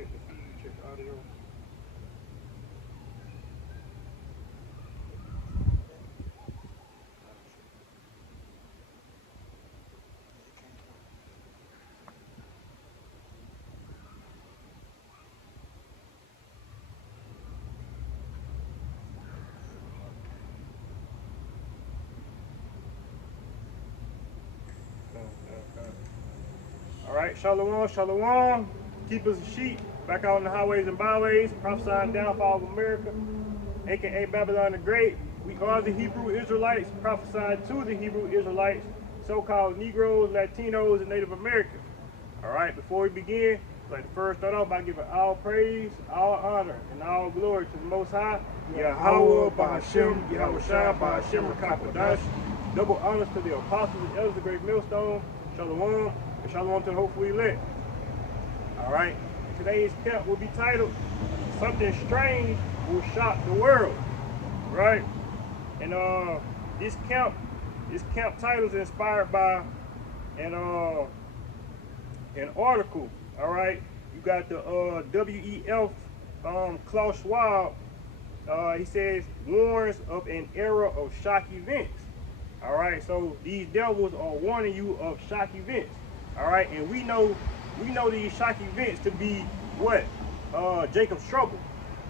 check the feed, check the audio. All right, shalom, shalom. Keepers of sheep, back out on the highways and byways, prophesying downfall of America, aka Babylon the Great. We are the Hebrew Israelites, prophesying to the Hebrew Israelites, so-called Negroes, Latinos, and Native Americans. All right, before we begin, I'd like to first start off by giving all praise, all honor, and all glory to the Most High, Yahweh, Bahashem, Yahweh Shai, Bahashem, Rakapadash. Double honors to the apostles and elders of the great millstone, Shalom, and Shalom to the hopefully elect. All right, today's camp will be titled, Something Strange Will Shock the World, right? And this camp title is inspired by an article, all right? You got the WEF, Klaus Schwab, he says, warns of an era of shock events. All right, so these devils are warning you of shock events. All right, and we know these shock events to be what? Jacob's trouble.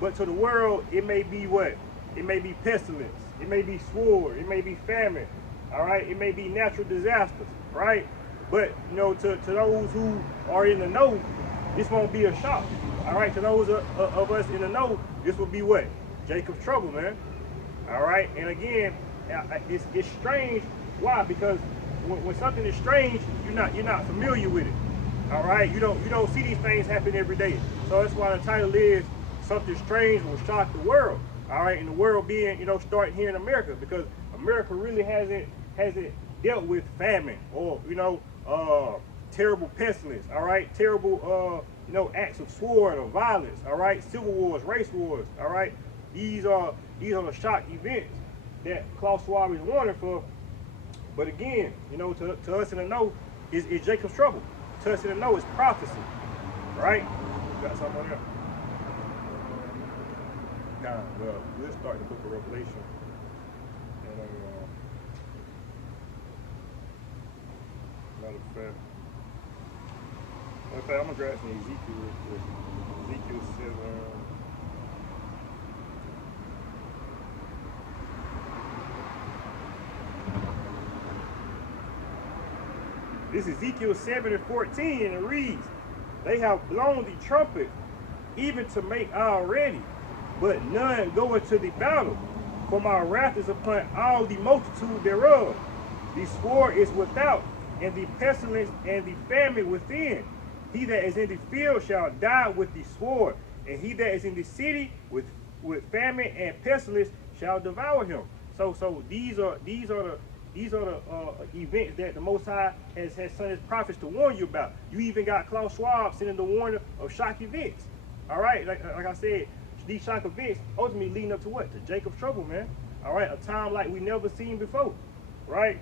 But to the world, it may be what? It may be pestilence. It may be sword. It may be famine. All right, it may be natural disasters. Right? But you know, to those who are in the know, this won't be a shock. All right, to those of us in the know, this will be what? Jacob's trouble, man. All right, and again, it's strange. Why? Because when something is strange, you're not familiar with it. All right, you don't see these things happen every day. So that's why the title is Something Strange Will Shock the World. All right, and the world being, starting here in America, because America really hasn't dealt with famine or terrible pestilence. All right, terrible acts of sword or violence. All right, civil wars, race wars. All right, these are the shock events that Klaus Schwab is warning for. But again, to us in the know, is Jacob's trouble. To us in the know, is prophecy, right? You got something on there? Nah, well, we'll start the book of Revelation. And matter of fact, I'm gonna grab some Ezekiel real quick. Ezekiel 7. This is Ezekiel 7:14, and it reads, "They have blown the trumpet, even to make all ready, but none go into the battle. For my wrath is upon all the multitude thereof. The sword is without, and the pestilence and the famine within. He that is in the field shall die with the sword, and he that is in the city with famine and pestilence shall devour him." So these are the events that the Most High has sent his prophets to warn you about. You even got Klaus Schwab sending the warning of shock events. All right, like I said, these shock events ultimately leading up to what? To Jacob's trouble, man. All right, a time like we never seen before, right?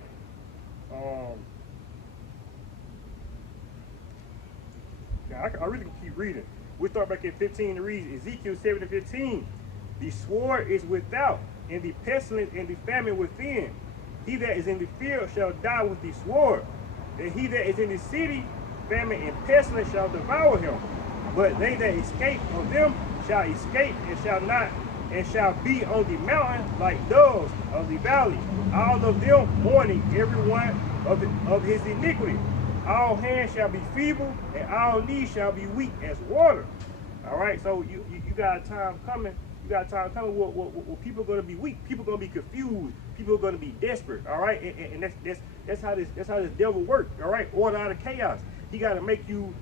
Yeah, I really can keep reading. We start back at 15 to read Ezekiel 7:15. "The sword is without, and the pestilence and the famine within. He that is in the field shall die with the sword, and he that is in the city, famine and pestilence shall devour him. But they that escape of them shall escape and shall be on the mountain like doves of the valley, all of them mourning every one of his iniquity. All hands shall be feeble, and all knees shall be weak as water." All right, so you got a time coming. You got a time coming where people are going to be weak. People are going to be confused. People are going to be desperate. All right, and that's how this devil works. All right, order out of chaos. He got to make you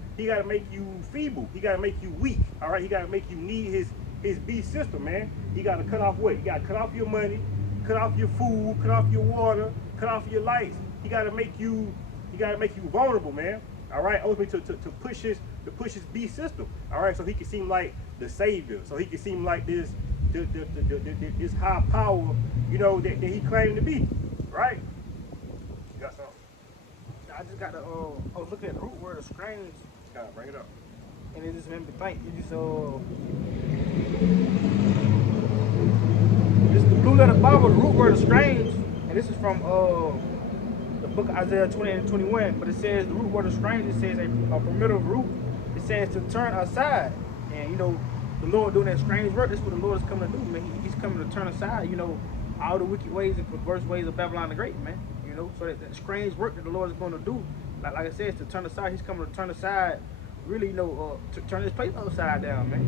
feeble. He got to make you weak. All right, he got to make you need his beast system, man. He got to cut off what? He got to cut off your money, cut off your food, cut off your water, cut off your lights. He got to make you vulnerable, man. All right, ultimately to push his beast system. All right, so he can seem like the savior. So he can seem like this high power, that he claimed to be. Right? You got something? I just got to, I was looking at the root word of strange. Bring it up. and it just made me think. This is the Blue Letter Bible, the root word of strange, and this is from the book of Isaiah 20 and 21. But it says the root word of strange. It says a primitive root. It says to turn aside, and the Lord doing that strange work. That's what the Lord is coming to do, man. He's coming to turn aside, all the wicked ways and perverse ways of Babylon the Great, man. So that strange work that the Lord is going to do, like I said, is to turn aside. He's coming to turn aside, really, to turn this place upside down, man.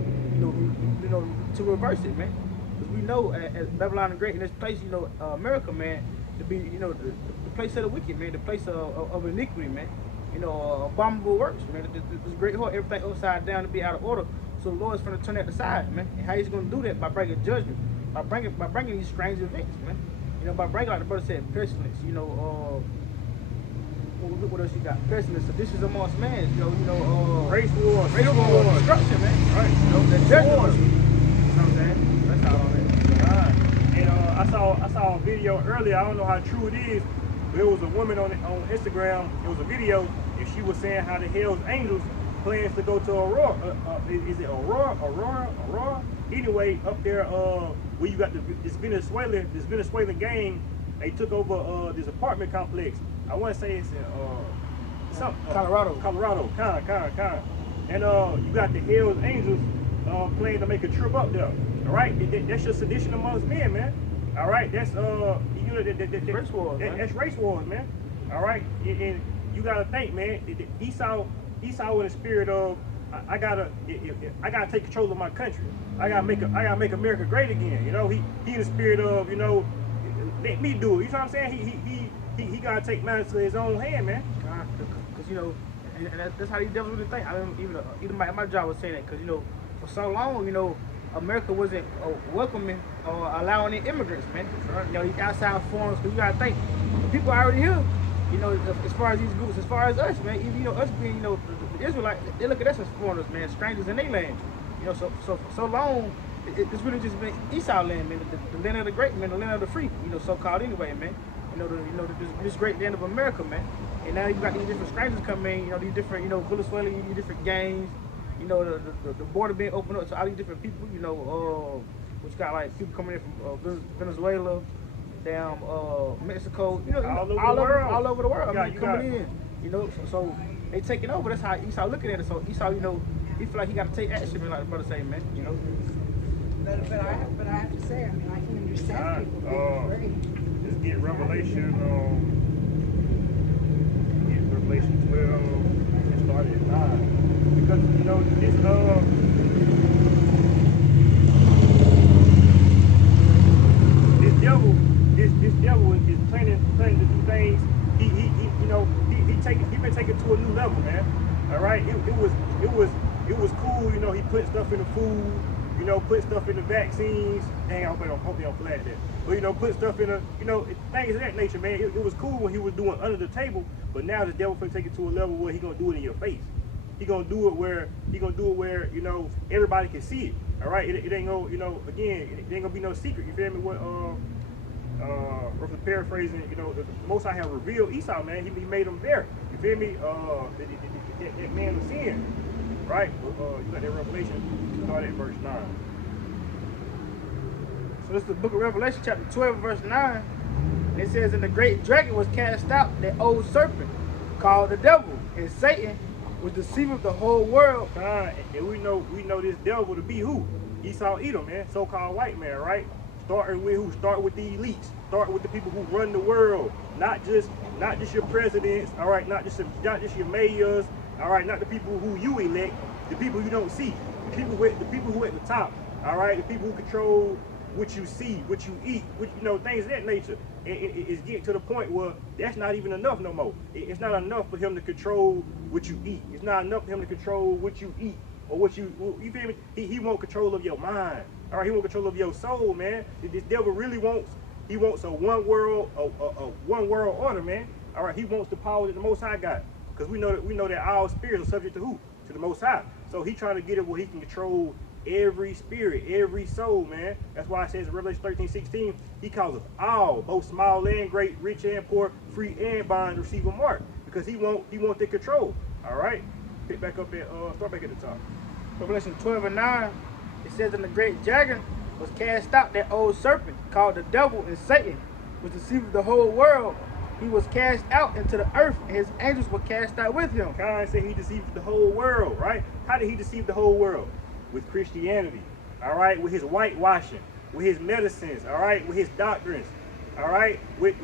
To reverse it, man. Because we know as Babylon the Great in this place, America, man, to be, the place of the wicked, man, the place of iniquity, man. Abominable works, man. This great heart, everything upside down to be out of order. So the Lord is going to turn that aside, man. And how He's going to do that? By bringing judgment, by bringing these strange events, man. By bringing, like the brother said, pestilence. What else you got? Pestilence, seditions amongst man. Race wars, destruction, man. Right. The judgment. You know what I'm saying? That's all on that. And I saw a video earlier. I don't know how true it is, but it was a woman on Instagram. It was a video, and she was saying how the Hell's Angels plans to go to Aurora. Is it Aurora? Anyway, up there, where you got this Venezuelan gang, they took over this apartment complex. I want to say it's in Colorado, kind. And you got the Hell's Angels planning to make a trip up there. All right, that's just sedition amongst men, man. All right, that's race wars, man. That's race wars, man. All right, and you gotta think, man. Esau in the spirit of I gotta take control of my country. I gotta make America great again. He in the spirit of let me do it. You know what I'm saying? He gotta take matters to his own hand, man. Because and that's how these devils really think. I mean, even my job was saying that because for so long America wasn't welcoming or allowing the immigrants, man. These outside foreigners. Because you gotta think, the people are already here. As far as these groups, as far as us, man. Even us being the Israelites, they look at us as foreigners, man, strangers in their land. So for so long, it's really just been Esau land, man, the land of the great, man, the land of the free, so called anyway, man. This great land of America, man. And now you got these different strangers coming in, these different, Venezuela, these different gangs, the border being opened up to all these different people, which got like people coming in from Venezuela, down Mexico, all over the world. Coming in, so they taking over. That's how Esau looking at it. So Esau, he feel like he got to take action, like the brother say, man. But I have to say, I mean, I can understand people being afraid. Let's get Revelation 12 and start at 9. Because this devil is planning to do things. He been taken to a new level, man. All right, it was cool. He put stuff in the food. Put stuff in the vaccines. Dang, I hope they don't flag that. But put stuff in things of that nature, man. It was cool when he was doing under the table, but now the devil finna take it to a level where he gonna do it in your face. He gonna do it where everybody can see it. All right, it ain't gonna again, it ain't gonna be no secret. You feel me? What roughly paraphrasing, the Most High have revealed Esau, man. He made him bare. You feel me? That man was sin, right? You got that Revelation. Start at verse 9. So this is the book of Revelation, chapter 12, verse 9. And it says, and the great dragon was cast out, that old serpent, called the devil, and Satan was deceiving the whole world. And we know this devil to be who? Esau Edom, man, so-called white man, right? Starting with who? Start with the elites. Start with the people who run the world. Not just your presidents, all right, not just your mayors, all right, not the people who you elect, the people you don't see. The people who at the top, all right, the people who control what you see, what you eat, things of that nature. It's getting to the point where that's not even enough no more. It's not enough for him to control what you eat. It's not enough for him to control what you eat or what you feel me? He wants control of your mind. All right, he wants control of your soul, man. This devil really wants a one world order, man. All right, he wants the power that the Most High got, because we know that all spirits are subject to who? To the Most High. So he trying to get it where he can control every spirit, every soul, man. That's why it says in Revelation 13:16, he calls us all, both small and great, rich and poor, free and bond, receive a mark, because he want the control. All right. Pick back up at start back at the top. Revelation 12 and 9, it says, and the great dragon was cast out, that old serpent, called the devil and Satan, which deceived the whole world. He was cast out into the earth, and his angels were cast out with him. Khan said he deceived the whole world, right? How did he deceive the whole world? With Christianity, all right? With his whitewashing, with his medicines, all right? With his doctrines, all right? With,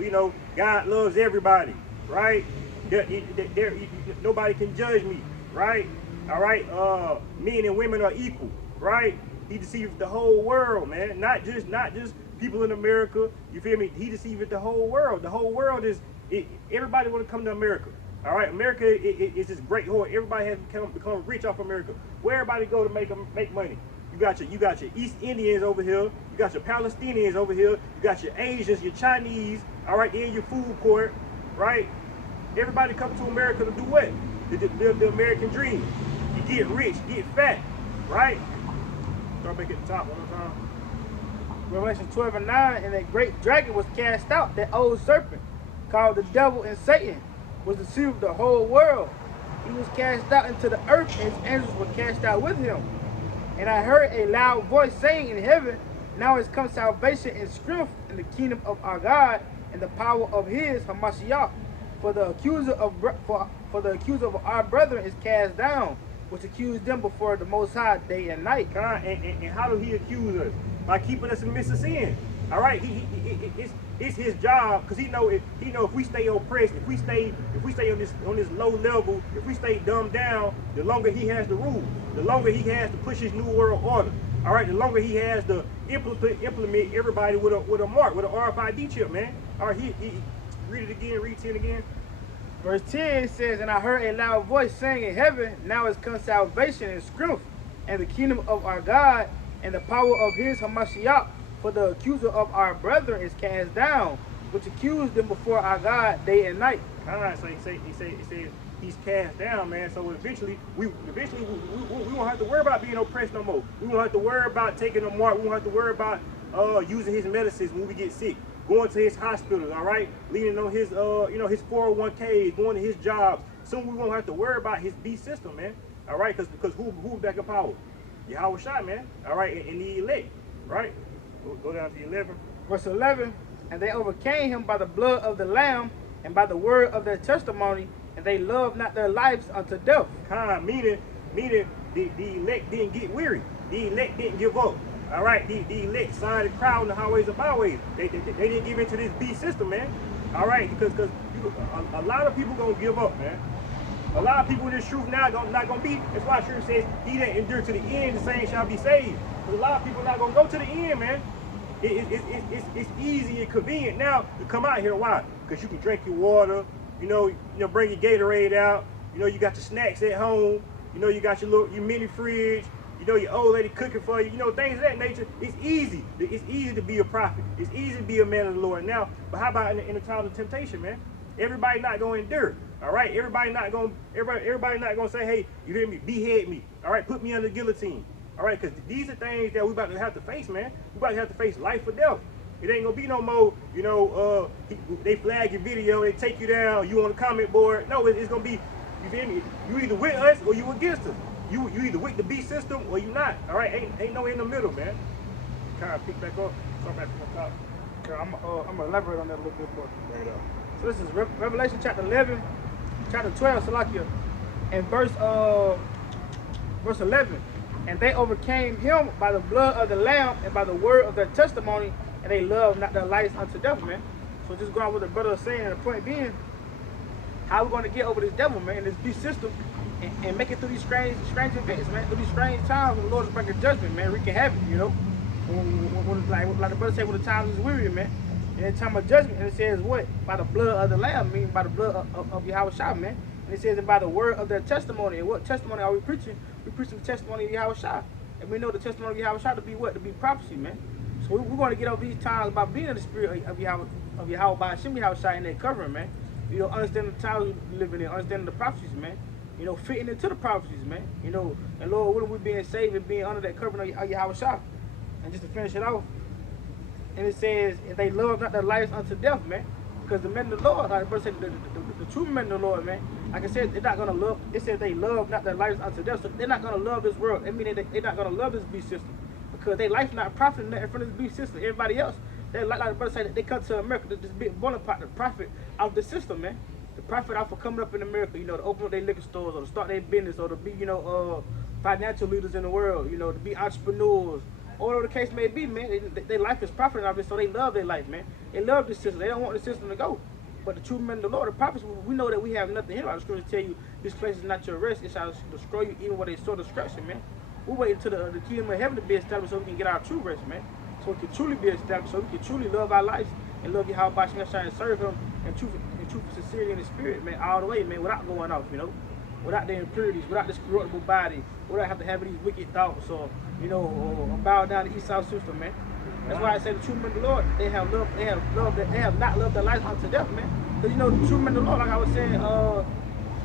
God loves everybody, right? Nobody can judge me, right? All right? Men and women are equal, right? He deceived the whole world, man. Not just people in America. You feel me? He deceived the whole world. The whole world everybody want to come to America. All right, America is this great whore. Everybody has become rich off America. Where everybody go to make money? You got your East Indians over here. You got your Palestinians over here. You got your Asians, your Chinese. All right, in your food court, right? Everybody come to America to do what? To live the American dream. You get rich, get fat, right? Start back at the top one more time. Revelation 12 and 9, and that great dragon was cast out, that old serpent, called the devil and Satan, was deceived the whole world. He was cast out into the earth, and his angels were cast out with him. And I heard a loud voice saying in heaven, now has come salvation and strength in the kingdom of our God and the power of his Hamashiach. For the accuser of our brethren is cast down, which accused them before the Most High day and night. And how do he accuse us? By keeping us in midst of sin. All right, it's his job, because he know if we stay oppressed, if we stay on this low level, if we stay dumbed down, the longer he has to rule, the longer he has to push his new world order. All right, the longer he has to implement everybody with a mark, with an RFID chip, man. All right, he read it again, read 10 again. Verse 10 says, and I heard a loud voice saying in heaven, now has come salvation and strength and the kingdom of our God and the power of his Hamashiach. For the accuser of our brethren is cast down, which accused them before our God day and night. All right, so he says he's cast down, man. So eventually we won't have to worry about being oppressed no more. We won't have to worry about taking a mark. We won't have to worry about using his medicines when we get sick, going to his hospitals, all right, leaning on his his 401ks, going to his jobs. Soon we won't have to worry about his beast system, man. All right, because who's back in power? Yahweh Shai, man. All right, and the elect, right? Go down to 11. Verse 11, and they overcame him by the blood of the Lamb and by the word of their testimony, and they loved not their lives unto death. Meaning the elect didn't get weary. The elect didn't give up. All right, the elect signed the crowd in the highways and byways. They didn't give into this beast system, man. All right, because a lot of people gonna give up, man. A lot of people in this truth now not gonna be. That's why Scripture says, he that endure to the end, the same shall be saved. But a lot of people not gonna go to the end, man. It's easy and convenient now to come out here. Why? Because you can drink your water, bring your Gatorade out, you got your snacks at home, you got your mini fridge, your old lady cooking for you, things of that nature. It's easy. It's easy to be a prophet. It's easy to be a man of the Lord now. But how about in the time of temptation, man? Everybody not gonna endure. All right, everybody not gonna say, hey, you hear me? Behead me. All right, put me under the guillotine. All right, because these are things that we about to have to face, man. We about to have to face life or death. It ain't gonna be no more, they flag your video, they take you down, you on the comment board. No, it's gonna be, you feel me? You either with us or you against us. You either with the beast system or you not. All right, ain't no in the middle, man. Kind of pick back up, start back from the top. Okay, I'm gonna elaborate on that a little bit more. Bring it up. So this is Revelation chapter 11, chapter 12, Salakia, and verse 11. And they overcame him by the blood of the Lamb and by the word of their testimony, and they loved not their lives unto death, man. So just going on what the brother was saying, and the point being, how we going to get over this devil, man, this beast system, and make it through these strange events, man, through these strange times when the Lord's bringing judgment, man, wreaking havoc, when like the brother said, when the times is weary, man. And in time of judgment, and it says what? By the blood of the Lamb, meaning by the blood of Yahweh Shai, man. And it says, and by the word of their testimony. And what testimony are we preaching? We preaching the testimony of Yahweh Shai. And we know the testimony of Yahweh Shai to be what? To be prophecy, man. So we're going to get over these times by being in the spirit of Yahweh by Hashem Yahweh Shai and that covering, man. Understanding the times we're living in, understanding the prophecies, man. Fitting into the prophecies, man. And Lord, when we being saved and being under that covering of Yahweh Shai. And just to finish it off, and it says, and they love not their lives unto death, man. Because the men of the Lord, like the brother said, the true men of the Lord, man, like I said, they're not gonna love. It says they love not their lives unto death, so they're not gonna love this world. I mean, they're not gonna love this beast system because their life not profiting nothing from this beast system. Everybody else, they like the brother said, they come to America to just be Bonaparte, the profit of the system, man. The profit off of coming up in America, you know, to open up their liquor stores or to start their business or to be, you know, financial leaders in the world, you know, to be entrepreneurs. Whatever the case may be, man, their life is profiting off it, so they love their life, man. They love this system. They don't want the system to go. But the true men of the Lord, the prophets, we know that we have nothing here. The scriptures tell you, this place is not your rest. It shall destroy you even where they sow destruction, man. We're waiting until the kingdom of heaven to be established so we can get our true rest, man. So we can truly be established, so we can truly love our lives and love Yahweh and serve him in truth and sincerity in the spirit, man, all the way, man, without going off, you know. Without the impurities, without this corruptible body, without having to have these wicked thoughts or, you know, or bow down to Esau's system, man. That's why I say the true men of the Lord, they have not loved their lives unto death, man. Because you know the true men of the Lord, like I was saying, I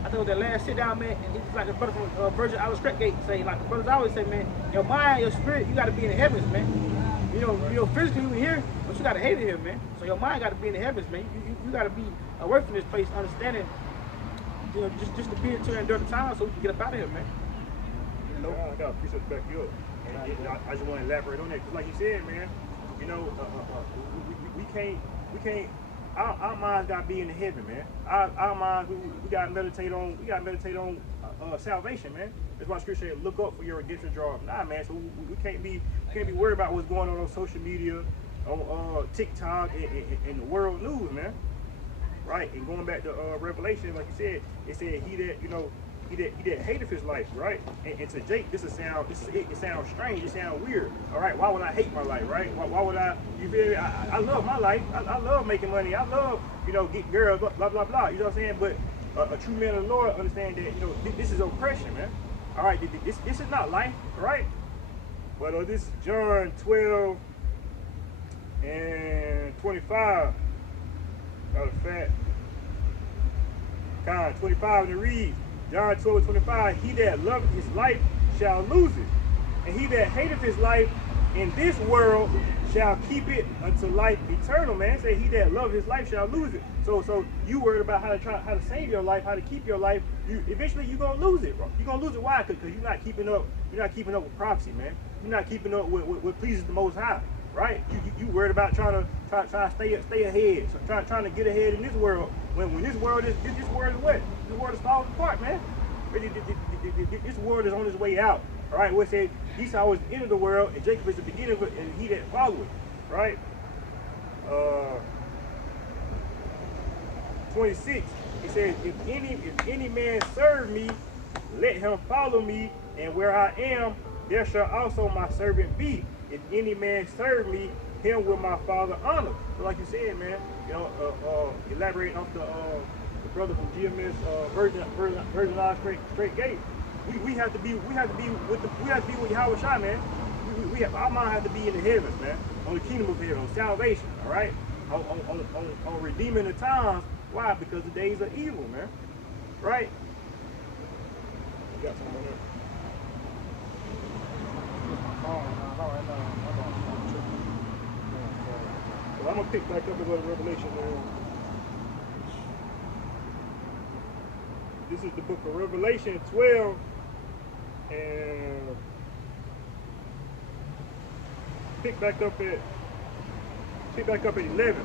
think it was that last sit down, man, and it's like the brother from Virgin Island Strait Gate say, like the brothers always say, man, your mind, your spirit, you gotta be in the heavens, man. You know, physically you here, but you gotta hate it here, man. So your mind gotta be in the heavens, man. You gotta be away from this place, understanding. You know, just to be into and during the time so we can get up out of here, man. You know, I got a piece of back you up. And I just want to elaborate on that. Because like you said, man, you know, we can't, our minds got to be in the heaven, man. Our minds, we got to meditate on, salvation, man. That's why scripture said, look up for your redemption draw. Nah, man, so we can't be worried about what's going on social media, on TikTok, and the world news, man. Right, and going back to Revelation, like you said, it said he that hateth his life, right? And to Jake, it sounds strange, it sounds weird. All right, why would I hate my life, right? Why would I? You feel me? I love my life. I love making money. I love, you know, getting girls, blah blah blah. You know what I'm saying? But a true man of the Lord understand that, you know, this is oppression, man. All right, this is not life, right? But this is John 12 and 25. Matter of fact, 25 and it reads, John 12:25, he that loveth his life shall lose it, and he that hateth his life in this world shall keep it unto life eternal, man. Say he that loveth his life shall lose it. So you worried about how to save your life, how to keep your life. Eventually you're gonna lose it, bro. You're gonna lose it. Why? Because you're not keeping up. You're not keeping up with prophecy, man. You're not keeping up with what pleases the Most High. Right? You worried about trying to stay ahead, so trying to get ahead in this world. When this world is what? This world is falling apart, man. This world is on its way out. All right, what it said, Esau is the end of the world, and Jacob is the beginning of it, and he that followeth. Right? 26. It says, if any man serve me, let him follow me, and where I am, there shall also my servant be. If any man serve me, him will my Father honor. So like you said, man, you know, elaborating off the brother from GMS Virgin Island Strait Gate. We have to be with Yahweh Shai, man. Our mind has to be in the heavens, man, on the kingdom of heaven, on salvation, all right, on redeeming the times. Why? Because the days are evil, man. Right? You got something on there? So I'm gonna pick back up and go to Revelation now. This is the book of Revelation 12 and pick back up at 11.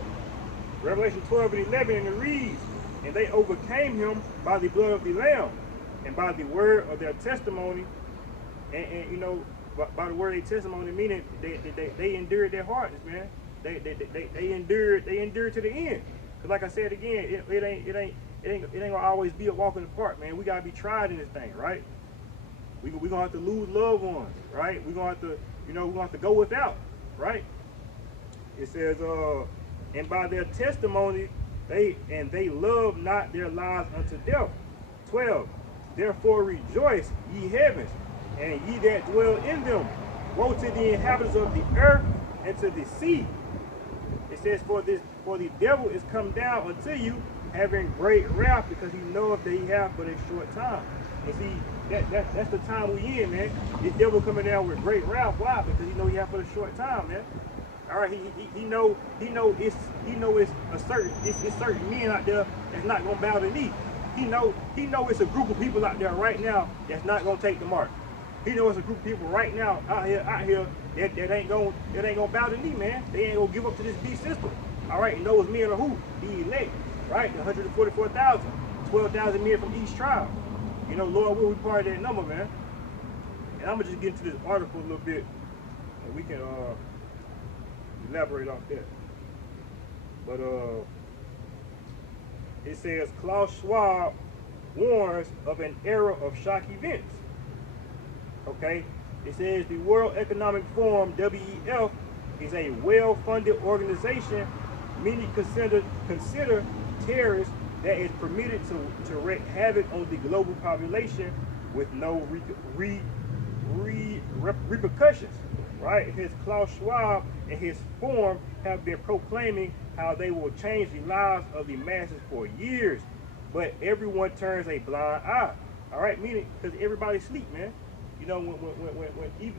Revelation 12 and 11, and it reads, and they overcame him by the blood of the Lamb and by the word of their testimony, and you know, by the word of their testimony, meaning they endured their hardness, man. They endured to the end. Cause like I said again, it ain't gonna always be a walk in the park, man. We gotta be tried in this thing, right? We gonna have to lose loved ones, right? We gonna have to, you know, we gonna have to go without, right? It says, and by their testimony, they love not their lives unto death. 12. Therefore rejoice, ye heavens, and ye that dwell in them. Woe to the inhabitants of the earth and to the sea. It says, for the devil is come down unto you, having great wrath, because he knoweth that he hath but a short time. And see, that's the time we in, man. This devil coming down with great wrath. Why? Because he know he have but a short time, man. All right, he know it's certain men out there that's not gonna bow the knee. he know it's a group of people out there right now that's not gonna take the mark. He knows it's a group of people right now out here that ain't gonna bow the knee, man. They ain't gonna give up to this beast system. All right, he knows men are who? The elect, right? The 144,000, 12,000 men from each tribe. You know, Lord will be part of that number, man. And I'm gonna just get into this article a little bit, and we can elaborate off that. But it says Klaus Schwab warns of an era of shock events. Okay, it says the World Economic Forum (WEF) is a well-funded organization. Many consider terrorists that is permitted to wreak havoc on the global population with no repercussions. Right? His Klaus Schwab and his forum have been proclaiming how they will change the lives of the masses for years, but everyone turns a blind eye. All right, meaning because everybody sleep, man. You know,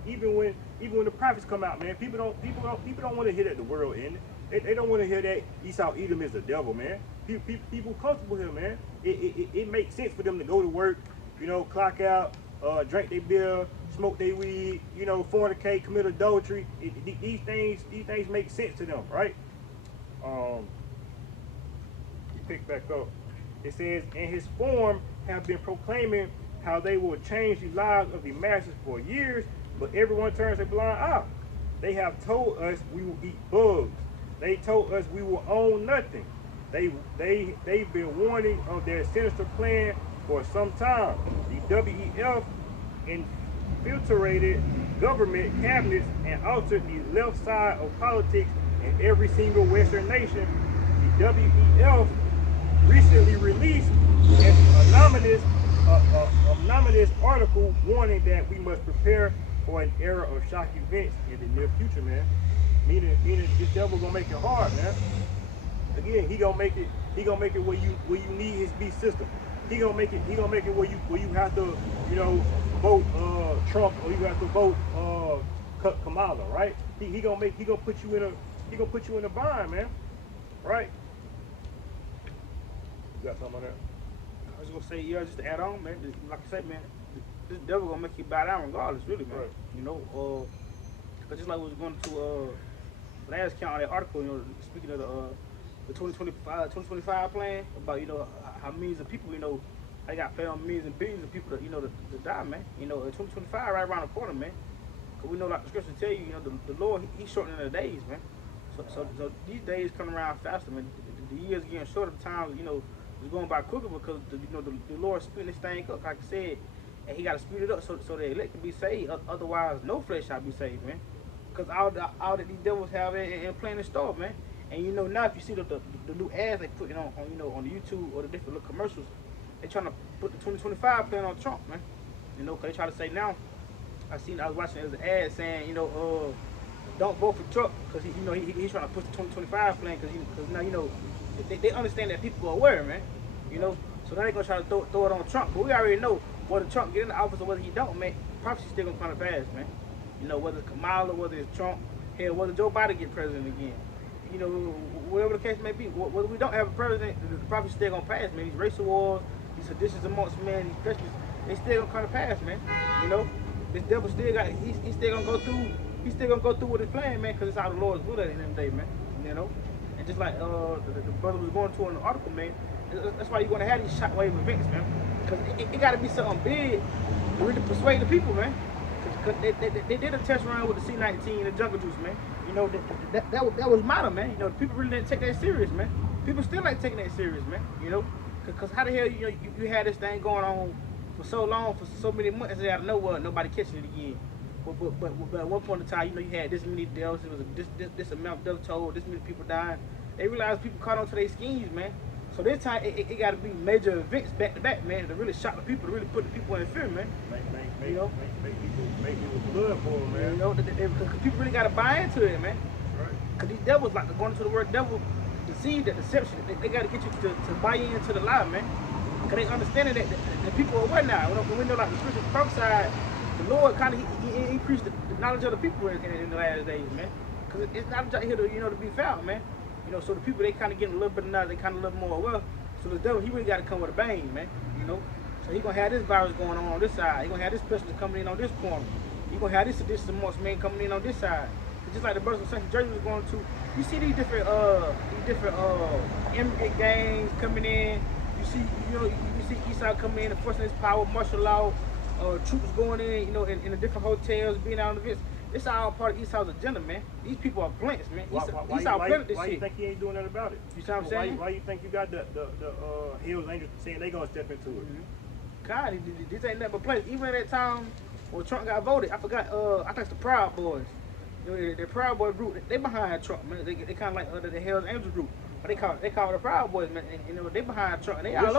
even when the prophets come out, man, people don't want to hear that the world ended. They don't want to hear that Esau Edom is the devil, man. People comfortable here, man. It makes sense for them to go to work, you know, clock out, drink their beer, smoke their weed, you know, fornicate, commit adultery. These things make sense to them, right? Pick back up. It says, and his forum have been proclaiming how they will change the lives of the masses for years, but everyone turns a blind eye. They have told us we will eat bugs. They told us we will own nothing. They've been warning of their sinister plan for some time. The WEF infiltrated government cabinets and altered the left side of politics in every single Western nation. The WEF recently released an anonymous article warning that we must prepare for an era of shock events in the near future, man. Meaning this devil gonna make it hard, man. Again, he gonna make it where you need his beast system. He gonna make it where you have to, you know, vote Trump, or you have to vote Kamala, right? He gonna put you in a bind, man. Right? You got something on that? I was gonna say, yeah, just to add on, man. Like I said, man, this devil gonna make you bow down regardless, really, man. Right. You know, cause just like we was going to last count on that article, you know, speaking of the 2025 plan about, you know, how millions of people, you know, they got planned on millions and billions of people to, you know, to die, man. You know, 2025 right around the corner, man. Cause we know, like the scriptures tell you, you know, the Lord, he's shortening the days, man. So these days come around faster, man. The years getting shorter, the times, you know, it's going by quicker because the Lord's speeding this thing up, like I said, and he got to speed it up so the elect can be saved. Otherwise, no flesh shall be saved, man. Because all that these devils have in plan in store, man. And you know, now if you see the new ads they put on you know, on the YouTube or the different little commercials, they trying to put the 2025 plan on Trump, man. You know, because they try to say now, I was watching there's an ad saying, you know, don't vote for Trump because he's trying to push the 2025 plan because now, you know, they understand that people are aware, man. You know, so now they're gonna try to throw it on Trump. But we already know whether Trump get in the office or whether he don't, man, prophecy's still gonna come to pass, man. You know, whether it's Kamala, whether it's Trump, hell, whether Joe Biden get president again. You know, whatever the case may be, whether we don't have a president, the prophecy's still gonna pass, man. These racial wars, these seditions amongst men, these questions, they still gonna come to pass, man. You know, this devil still got, he's still gonna go through. He's still gonna go through with his plan, man, because it's how the Lord's will at the end of the day, man. You know, and just like the brother was going to in the article, man. That's why you're gonna have these shockwave events, man. Because it gotta be something big to really persuade the people, man. Because they did a test run with the C-19 and the Jungle Juice, man. You know, that was modern, man. You know, people really didn't take that serious, man. People still like taking that serious, man. You know, because how the hell you had this thing going on for so long, for so many months, and out of nowhere, nobody catching it again. But at one point in time, you know, you had this many deaths, it was this amount of deaths told, this many people dying. They realized people caught on to their schemes, man. So this time, it got to be major events back to back, man, to really shock the people, to really put the people in fear, man. You know, make people blood for them, man. You know, because people really got to buy into it, man. Right. Because these devils, like going into the word devil, deceive, that deception, they got to get you to buy into the lie, man. Because they understanding that the people are aware now. When we know, like the scriptures prophesied, the Lord kind of he increased the knowledge of the people in the last days, man. Because it's not just here to, you know, to be found, man. You know, so the people, they kind of getting a little bit of knowledge, they kind of a little more aware. So the devil, he really got to come with a bang, man. You know. So he gonna have this virus going on this side. He gonna have this pestilence coming in on this corner. He gonna have this amongst men coming in on this side. It's just like the brothers from St. Jersey was going to. You see these different immigrant gangs coming in. You see, you see Eastside coming in, enforcing his power, martial law, troops going in, in the different hotels, being out on the events. It's all part of Eastside's agenda, man. These people are blunts, man. Eastside planted this why shit. you think he ain't doing nothing about it? You see what I'm saying? Why you think you got the Hills Angels saying they gonna step into it? God, this ain't nothing but place. Even at that time when Trump got voted, I forgot. I think it's the Proud Boys. The Proud Boy group, they behind Trump, man. They kind of like the Hell's Angels group, but they call it the Proud Boys, man. And, they behind Trump, and they all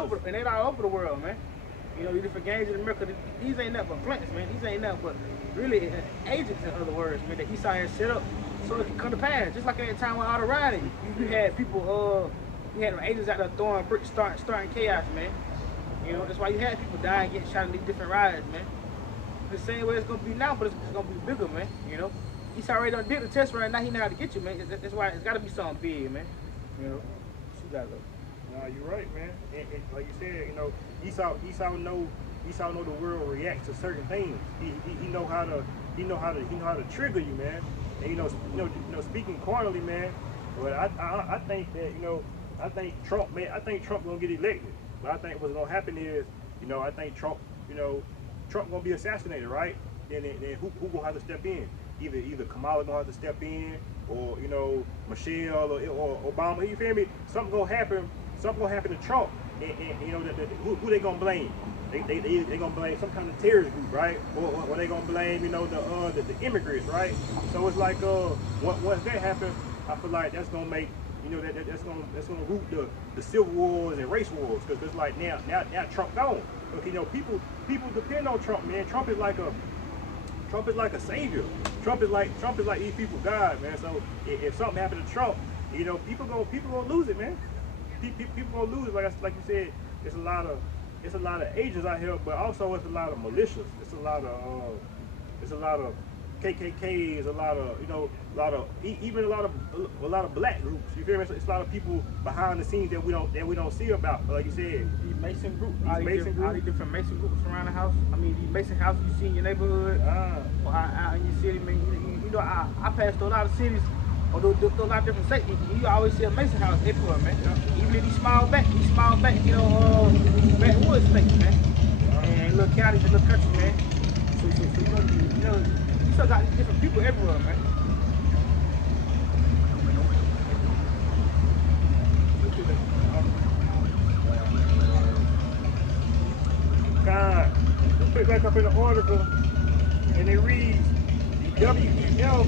over the world, man. These different gangs in America. These ain't nothing but plants, man. These ain't nothing but really agents, in other words, man. That Eastside has set up so it can come to pass. Just like at the time with all the rioting, you had people, you had agents out there throwing bricks, starting chaos, man. That's why you had people dying, getting shot in these different riots, man. The same way it's gonna be now, but it's gonna be bigger, man. He's already done did the test right now. He know how to get you, man. That's why it's gotta be something big, man. You gotta go. Nah, you're right, man. And like you said, Esau know the world reacts to certain things. He know how to trigger you, man. And speaking carnally, man. But I think that I think Trump gonna get elected. But I think what's gonna happen is, I think Trump gonna be assassinated, right? Then who gonna have to step in? Either Kamala gonna have to step in, or Michelle or Obama. You feel me? Something gonna happen to Trump, and who they gonna blame? They gonna blame some kind of terrorist group, right? Or they gonna blame the immigrants, right? So it's like once that happens, I feel like that's gonna make that's gonna root the civil wars and race wars, because it's like now Trump gone. Look, people depend on Trump, man. Trump is like a savior. Trump is like these people God, man. So if something happened to Trump, people gonna lose it, man. People gonna lose it. Like you said, it's a lot of agents out here, but also it's a lot of militias. It's a lot of KKKs, a lot of black groups. You feel me? It's a lot of people behind the scenes that we don't see about. But like you said, these Mason groups, all these different Mason groups around the house. I mean, these Mason houses you see in your neighborhood, or out in your city, man. I pass through a lot of cities, or those a lot of different states. You always see a Mason house everywhere, man. Yeah. Even in these small back, backwoods states, man. And little counties and little countries, man. So you still got these different people everywhere, man. God, let's pick back up in the article, and it reads, the WEF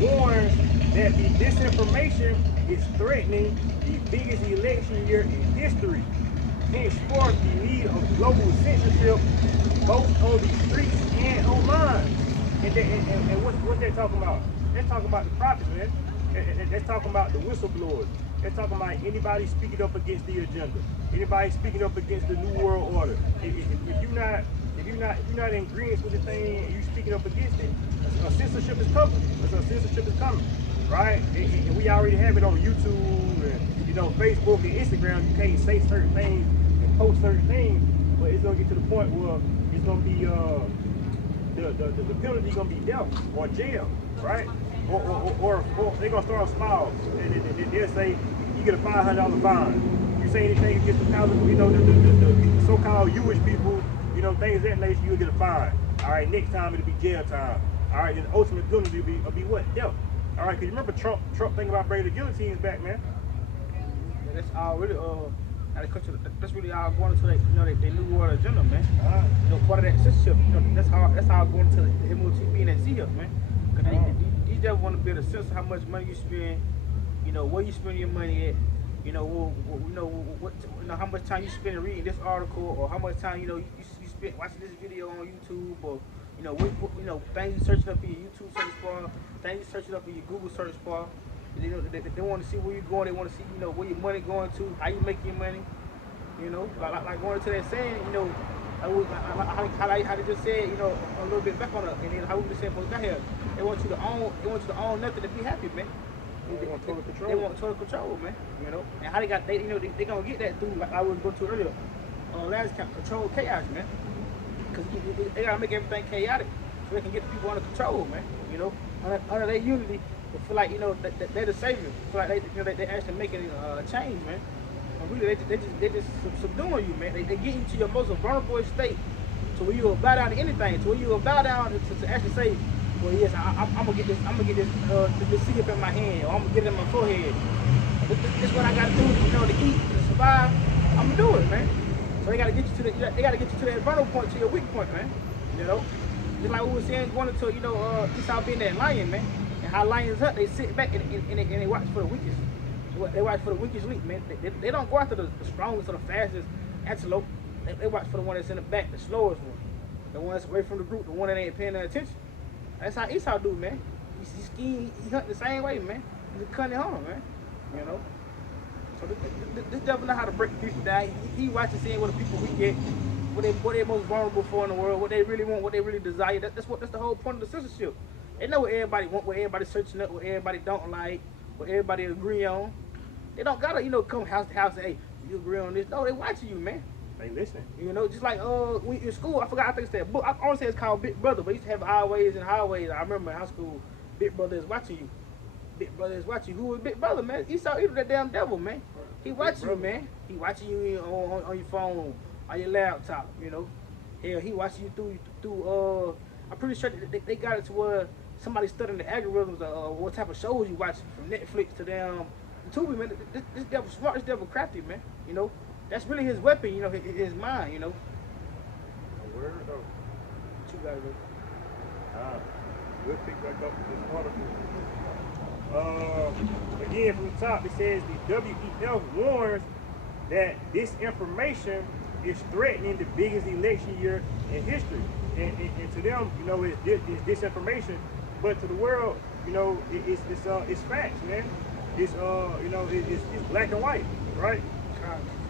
warns that the disinformation is threatening the biggest election year in history, henceforth the need of global censorship both on the streets and online. And what's they talking about? They're talking about the prophets, man. They're talking about the whistleblowers. They're talking about anybody speaking up against the agenda, anybody speaking up against the New World Order. If you're not in agreement with the thing and you speaking up against it, a censorship is coming. Right? And we already have it on YouTube and Facebook and Instagram. You can't say certain things and post certain things, but it's gonna get to the point where it's gonna be the penalty gonna be death or jail, right? Or they're gonna start small. They'll say you get a $500 fine. You say anything against the so-called Jewish people, things of that nature, you'll get a fine. All right, next time it'll be jail time. All right, then the ultimate penalty will be what? Death. All right, because you remember Trump thinking about bringing the guillotines back, man. Yeah, that's all really that's really all going into their New World agenda, man. Part of that censorship. That's how going into the MOTB and that CHIP, man. Because these just want to be able to censor how much money you spend, where you spend your money at, how much time you spend reading this article, or how much time you spend watching this video on YouTube, or things you searching up in your YouTube search bar, things you searching up in your Google search bar. They want to see where you're going. They want to see where your money going to, how you make your money. Like going to that saying, how they just said, a little bit back on it, and then how we just said before we got here. They want you to own nothing to be happy, man. They want total control. They want total control, man. You know, and how they got they they gonna get that through like I was going to earlier. Last count, control chaos, man. Because they gotta make everything chaotic so they can get the people under control, man. You know, under their unity, they feel like they're the savior. Feel like they actually making a change, man. And really, they just subduing you, man. They get you to your most vulnerable state, to where you will bow down to anything, to where you will bow down to actually say, well, yes, I'm gonna get this seed up in my hand, or I'm gonna get it in my forehead. This is what I gotta do, to eat, to survive. I'm gonna do it, man. So they gotta get you to that vulnerable point, to your weak point, man. You know, just like we were saying, going into Esau being that lion, man, and how lions hunt, they sit back and they watch for the weakest. They watch for the weakest link, man. They don't go after the strongest or the fastest antelope. They watch for the one that's in the back, the slowest one, the one that's away from the group, the one that ain't paying no attention. That's how Esau do, man. He skiing, he hunting the same way, man. He's a cunning hunter, man. You know. So this devil know how to break people down. He watching, seeing what the people we get, what they most vulnerable for in the world, what they really want, what they really desire. That's the whole point of the censorship. They know what everybody want, what everybody's searching up, what everybody don't like, what everybody agree on. They don't gotta, come house to house and, hey, you agree on this. No, they watching you, man. They listen. Just like when in school, I forgot, I think it's that book. I want to say it's called Big Brother, but it used to have highways and highways. I remember in high school, Big Brother is watching you. Big Brother is watching you. Who was Big Brother, man? Esau, he was that damn devil, man. He watching you, man. He watching you on your phone, on your laptop, Hell, he watching you through I'm pretty sure they got it to where somebody studying the algorithms of what type of shows you watch from Netflix to them. Tubi, man, this devil smart, this devil crafty, man. That's really his weapon, his mind, A word though. What you gotta do? We'll pick back up with this article. Again, from the top, it says the WEF warns that disinformation is threatening the biggest election year in history. And to them, it's disinformation, but to the world, it's facts, man. It's it's black and white, right?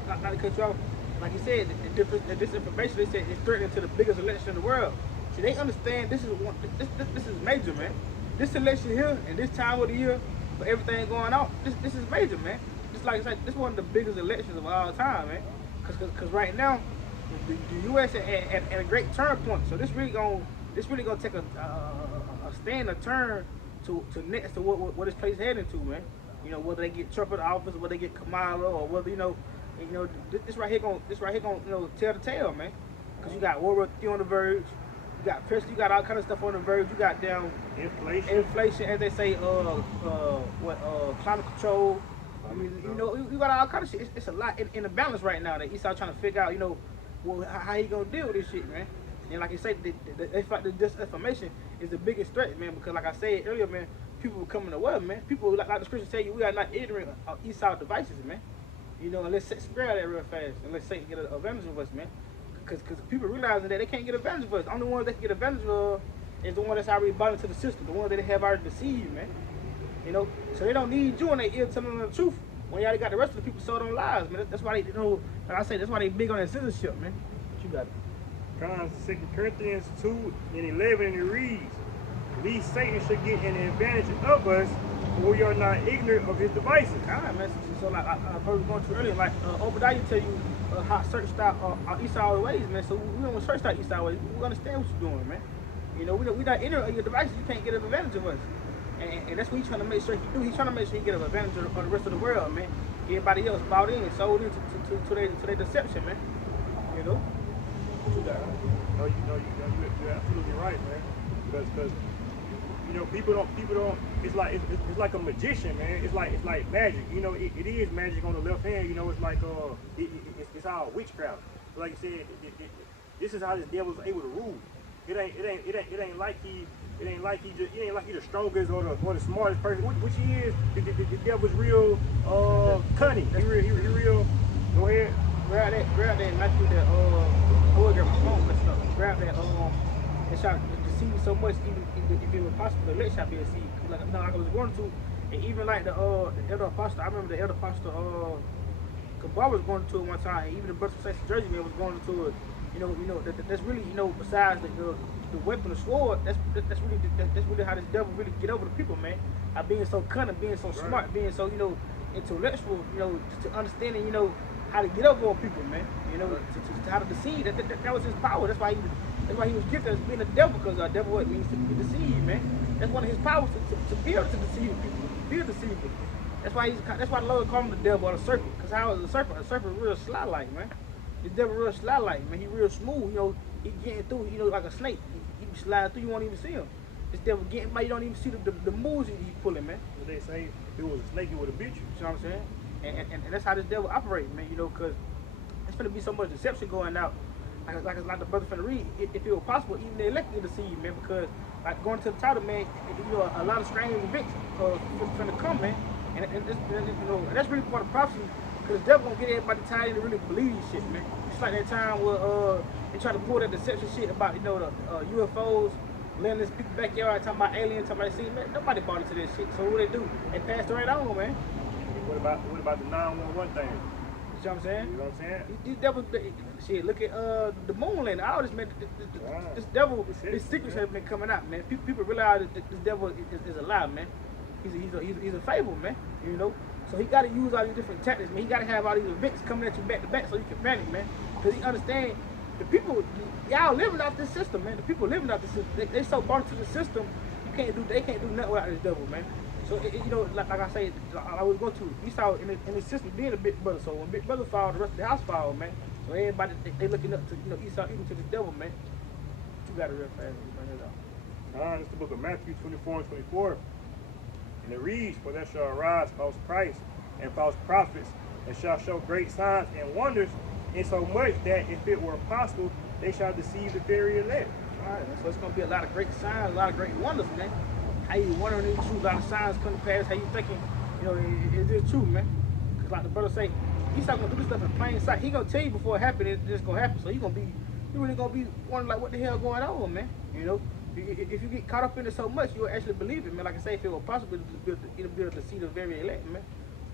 Not to cut you off, like you said, the disinformation, they said it's threatening to the biggest election in the world. See, they understand this is major, man. This election here and this time of the year, for everything going on, this is major, man. It's like this is one of the biggest elections of all time, man. Cause right now, the U.S. at a great turn point. So this really gonna take a stand, a turn to next to what this place heading to, man. Whether they get Trump in the office, or whether they get Kamala, or whether this right here gonna tell the tale, man. Cause you got World War III on the verge, you got Presley, you got all kind of stuff on the verge. You got down inflation, as they say, climate control. I mean, you got all kind of shit. It's a lot in the balance right now that Esau trying to figure out, how he gonna deal with this shit, man. And like you say, the disinformation is the biggest threat, man. Because like I said earlier, man, people becoming aware, man. People, like the scriptures tell you, we are not ignorant of Esau devices, man. Unless Satan spread that real fast, unless Satan get an advantage of us, man. Because people realizing that they can't get advantage of us. The only ones that can get advantage of is the one that's already bought into the system, the one that they have already deceived, man. So they don't need you in their ear telling them the truth. When y'all got the rest of the people sold on lies, man. That's why they, like I say, that's why they big on that censorship, man. What you got? Cons 2 Corinthians 2:11, and it reads, "Least Satan should get an advantage of us, for we are not ignorant of his devices." Man. So like I was going through earlier, like Obadiah tell you how searched out Esau's ways, man. So we don't search out Esau's ways. We understand what you're doing, man. We not ignorant of your devices. You can't get an advantage of us. And that's what he's trying to make sure he do. He's trying to make sure he get an advantage of the rest of the world, man. Everybody else bought in, sold into to their deception, man. What you got? No, you're absolutely right, man. Because people don't. It's like a magician, man. It's like magic. It is magic on the left hand. It's like it's all witchcraft. So like you said, this is how this devil's able to rule. It ain't like he the strongest or the smartest person, which he is. The devil's real cunning. He real. Go ahead. Grab that, and not through that. I will get my phone messed up. Grab that. And try to deceive you so much, even if it was possible, the elect shall be deceived. Like I was going to, and even like the elder apostle. I remember the elder apostle. Kabar was going to it one time, and even the brother from St. Jersey man was going to it. That's really, besides the weapon, the sword. That's really how this devil really get over the people, man. By being so cunning, being so smart, being so intellectual, to understanding, how to get over on people, man. To how to deceive. That was his power. That's why he was gifted as being a devil, because a devil what means to be deceived, man. That's one of his powers to be able to deceive people, to be a deceiver. That's why the Lord called him the devil or the serpent. Because how is a serpent? A serpent real sly like, man. This devil real sly like, man. He real smooth, he getting through, like a snake. He be sliding through, you won't even see him. This devil getting by, you don't even see the moves he pulling, man. What they say, if it was a snake, it would have bit you. You know what I'm saying? And that's how this devil operates, man, because there's gonna be so much deception going out. Like the brother finna read, if it was possible, even the elect get deceived, man, because like going to the title, man, a lot of strange events finna come, man. And that's really part of prophecy, because the devil gonna get everybody tired to really believe these shit, man. It's like that time where they try to pull that deception shit about the UFOs, landing in people's backyard, talking about aliens, talking about sea, man. Nobody bought into that shit. So what they do? They passed it right on, man. What about the 911 thing? You know what I'm saying? You know what I'm saying? These devils, shit, look at the moon landing. All this, man, this devil, his secrets have been coming out, man. People realize that this devil is alive, man. He's a fable, man, So he got to use all these different tactics, man. He got to have all these events coming at you back to back so you can panic, man. Because he understand the people, y'all living out this system, man. The people living out this system, they so bought into the system, they can't do nothing without this devil, man. So, like I say, I was going to, we saw in the system being a big brother. So when big brother fall, the rest of the house fall, man. So everybody, they looking up to, Esau, even to this devil, man. You got it real fast. This is the book of Matthew 24 and 24. And it reads, "For there shall arise false Christs and false prophets, and shall show great signs and wonders, insomuch that if it were possible, they shall deceive the very elect." All right, so it's going to be a lot of great signs, a lot of great wonders, man. How you wondering if it's true, a lot of signs come to pass, how you thinking, is this true, man? Because like the brother say, he's not going to do this stuff in plain sight. He going to tell you before it happens, it's going to happen. So you really going to be wondering like, what the hell going on, man? If you get caught up in it so much, you'll actually believe it, man. Like I say, if it were possible, it'll be able to see the very elect, man.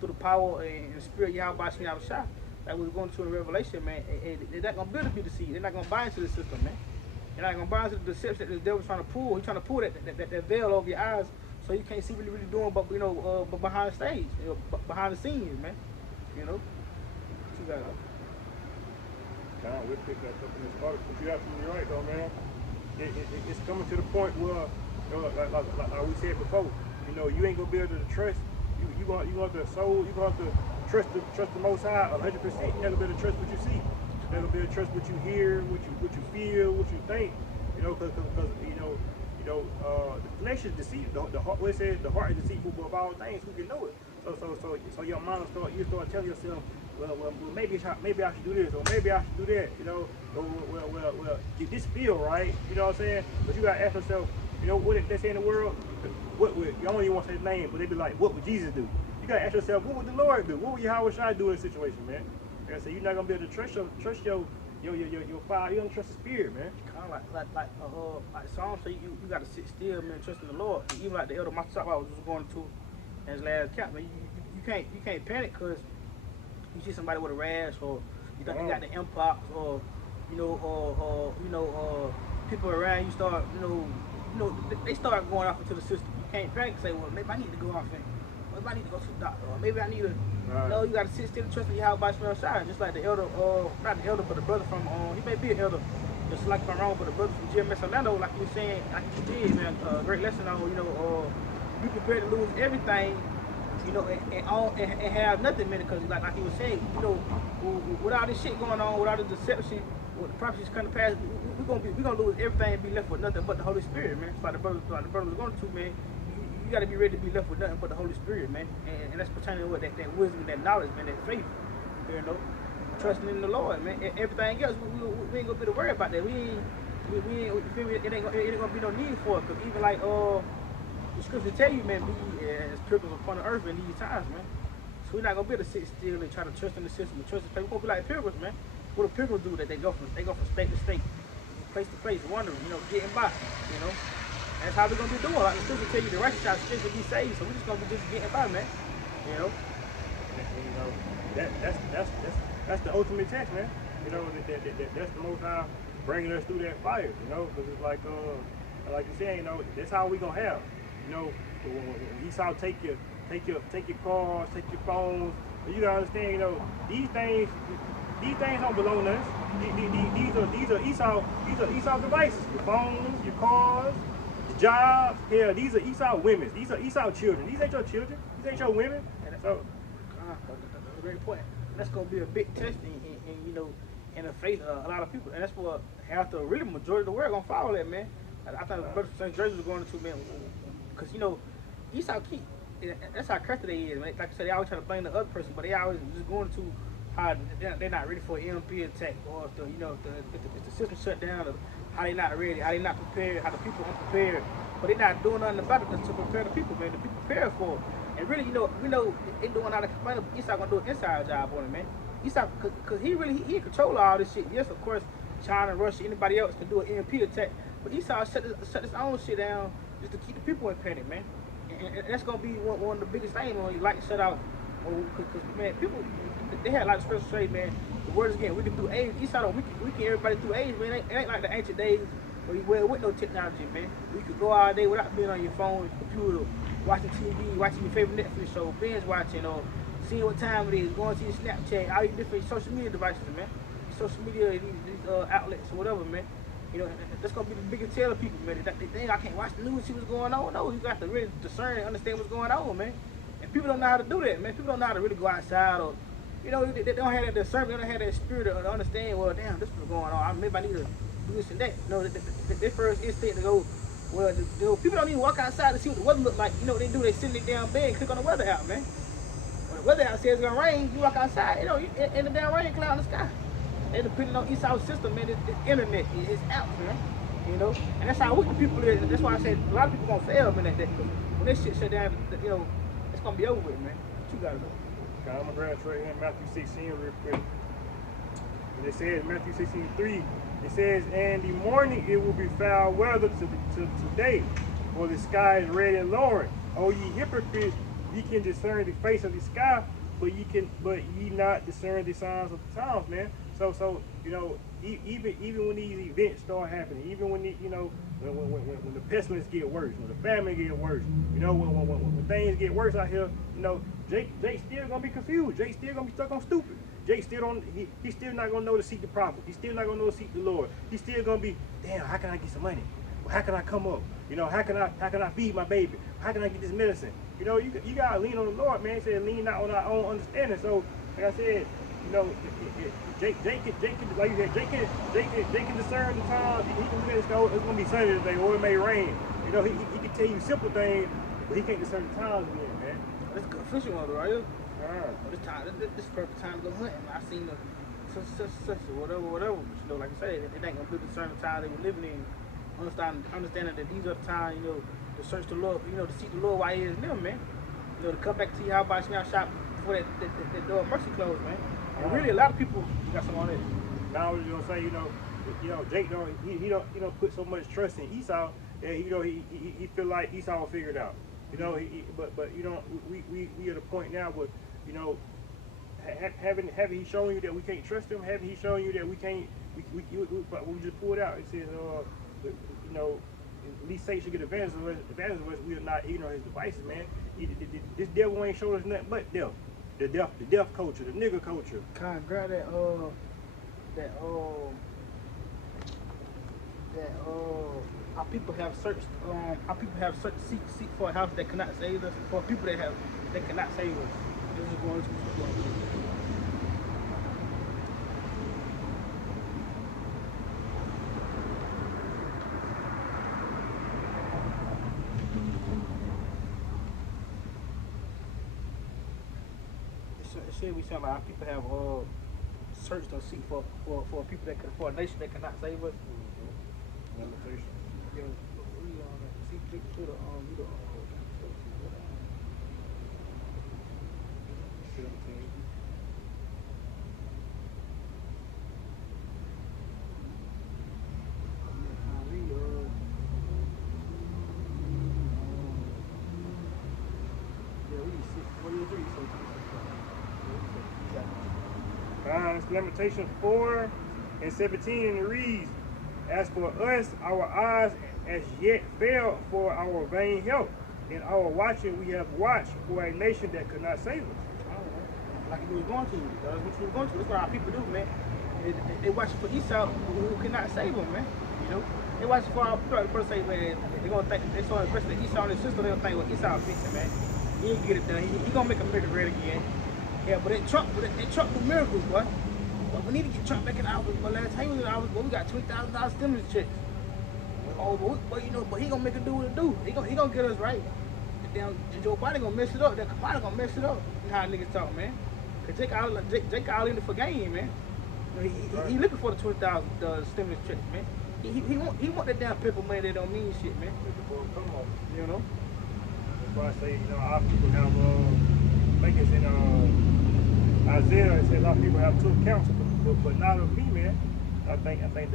Through the power and the spirit of Yahweh Shah, like we were going to in Revelation, man. They're not going to be able to be deceived. They're not going to buy into the system, man. You're not going to buy into the deception that the devil's trying to pull. He's trying to pull that veil over your eyes so you can't see what you're really doing, but behind the stage, behind the scenes, man. What you got? We'll pick that up in this article. But you're absolutely right, though, man. It's coming to the point where, like we said before, you ain't gonna be able to trust. You gonna have to soul. You gonna have to trust the Most High 100%. You're not gonna be able to trust what you see. You're not gonna be able to trust what you hear, what you feel, what you think. Because the flesh is deceitful. The heart, what it says, the heart is deceitful above all things. Who can know it? So your mind you start telling yourself, well, maybe I should do this, or maybe I should do that. Well, this feel right. You know what I'm saying? But you gotta ask yourself, what they say in the world? What would, you don't even want to say his name, but they be like, what would Jesus do? You gotta ask yourself, what would the Lord do? What would Yahweh Shai do in this situation, man? Like I say, you're not gonna be able to trust your fire. You don't trust the spirit, man. Kind of like Psalm say, you gotta sit still, man, trusting the Lord. And even like the elder Master I was just going to in his last cap, man. You can't panic because you see somebody with a rash, or you think you got the mpox, or people around you start, they start going off into the system. You can't panic and say, well, maybe I need to go off and maybe I need to go to the doctor, or maybe I need to. You gotta sit still and trust in Yahweh Shai, just like the elder, not the elder, but the brother from, he may be an elder, just like if I'm wrong, but the brother from GMS Orlando, like you were saying, like you did, man, great lesson on, be prepared to lose everything, and have nothing, man, because like he was saying, with all this shit going on, with all this deception, with the prophecies coming to pass, we're gonna lose everything and be left with nothing but the Holy Spirit, man. Like the brother was going to, man. You gotta be ready to be left with nothing but the Holy Spirit, man. And that's pertaining to what that wisdom, that knowledge, man, that faith, trusting in the Lord, man. Everything else, we ain't gonna be to worry about that. It ain't gonna be no need for it, because even like the scripture tell you, man, be as pilgrims upon the earth in these times, man. So we're not gonna be able to sit still and try to trust in the system, and trust in faith. We're gonna be like pilgrims, man. What do pilgrims do? That they go from state to state, place to place, wondering, getting by, That's how we're gonna be doing. Like the scripture tell you, the righteous shall strictly be saved. So we're just gonna be just getting by, man. That's the ultimate test, man. You know, that's the Most High bringing us through that fire. You know, because it's like you said, you know, that's how we gonna have. You know, when Esau take your cars, take your phones. You gotta understand. You know, these things don't belong to us. These are Esau devices. Your phones, your cars, your jobs. Hell, these are Esau women. These are Esau children. These ain't your children. These ain't your women. So. That's a great point. That's gonna be a big test in you know, in the faith of a lot of people, and that's what half the really majority of the world gonna follow that, man. I thought Brother St. Jersey was going into, man, because you know, Esau keep. That's how crafty they is, man. Like I said, they always try to blame the other person, but they always just going to how they're not ready for an EMP attack, or if the if the system shut down, or how they not ready, how they not prepared, how the people unprepared, but they not doing nothing about it to prepare the people, man, to be prepared for it. And really, you know, we know they doing all the complaining, but Esau gonna do an inside job on it, man. Esau, cause he in control of all this shit. Yes, of course, China, Russia, anybody else can do an EMP attack, but Esau shut his own shit down just to keep the people in panic, man. And that's gonna be one of the biggest things when you like shut out, because man, people they had a lot of special trade, man. The word is getting weaker through age. Esau don't weaken everybody through age, man. It ain't like the ancient days where you wear with no technology, man. You could go all day without being on your phone, your computer, watching TV, watching your favorite Netflix show, binge watching, or seeing what time it is, going to your Snapchat, all your different social media devices, man. Social media, these outlets or whatever, man. You know, that's gonna be the biggest tell of people, man. They think I can't watch the news, see what's going on. No, you got to really discern and understand what's going on, man. And people don't know how to do that, man. People don't know how to really go outside, or, you know, they don't have that discernment, they don't have that spirit to understand, well, damn, this is what's going on. Maybe I need to do this and that. You know, their first instinct to go, well, people don't even walk outside to see what the weather look like. You know what they do? They sit in their damn bed and click on the weather app, man. When the weather app says it's gonna rain, you walk outside, you know, in the damn rain cloud in the sky. They depending on Esau's system, man. The internet, his apps, man. You know, and that's how weak the people is. That's why I said a lot of people gonna fail, man. That when this shit shut down, you know, it's gonna be over with, man. What you gotta do? Okay, I'm gonna grab right here in Matthew 16 real quick. And it says Matthew 16:3. It says, "In the morning it will be foul weather to today, for the sky is red and lowering. O ye hypocrites, ye can discern the face of the sky, but ye not discern the signs of the times, man." So you know, even when these events start happening, even when when the pestilence get worse, when the famine get worse, you know, when things get worse out here, you know, Jake still gonna be confused. Jake still gonna be stuck on stupid. Jake still don't. He's still not gonna know to seek the prophet. He's still not gonna know to seek the Lord. He's still gonna be, damn, how can I get some money? How can I come up? You know, how can I feed my baby? How can I get this medicine? You know, you gotta lean on the Lord, man. He said lean not on our own understanding. So, like I said, you know, Jake can, like you said, Jake can discern the times. He can look at it and go, it's gonna be sunny today, or it may rain. You know, he can tell you simple things, but he can't discern the times again, man. That's a good fishing one, right? This perfect time to go hunting. I seen the such or whatever. But you know, like I said, it ain't gonna be the certain time they were living in. Understanding that these are the times, you know, to search the Lord, you know, to seek the Lord while He is near, man. You know, to come back to your house by snap shop before that door of mercy closed, man. And really, a lot of people got some on it. Now I was gonna say, you know, Jake don't put so much trust in Esau that he feel like Esau will figure it out. You know, but you know, we at a point now where, you know, having he shown you that we can't trust him, having he shown you that we can't, we just pulled out. It says, you know, at least Satan should get advantage of us. We are not ignorant of his devices, man. This devil ain't showing us nothing but death. The death culture, the nigga culture. Kind of grab our people have searched, seek for a house that cannot save us, for people that cannot save us. This is going to It said we sound like our people have searched or seek for people for a nation that cannot save us. Limitation. Yeah, see, click to the It's Lamentations 4:17, and it reads, "As for us, our eyes as yet failed for our vain help. In our watching we have watched for a nation that could not save us." Like we was going to. That's what we was going to. That's what our people do, man. They watching for Esau who cannot save them, man. You know? They watching for our brother say, man, they're gonna think they saw especially Esau and his sister, they'll think, well, Esau fixing, man. He ain't get it done. He gonna make America great again. Yeah, but Trump do miracles, boy. But we need to get Trump back in office. But last time he was in office, we got $20,000 stimulus checks. Oh, but he gonna make it do what it do. He gonna get us right. Damn, Joe Biden gonna mess it up. That Kamala gonna mess it up. You know how niggas talk, man. Cause Jake all in it for game, man. You know, he looking for the $20,000 stimulus checks, man. He want that damn paper money that don't mean shit, man. You know. That's why I say, you know, our people have, I think it's in Isaiah, it says our people have two accounts, but not of me, man. I think that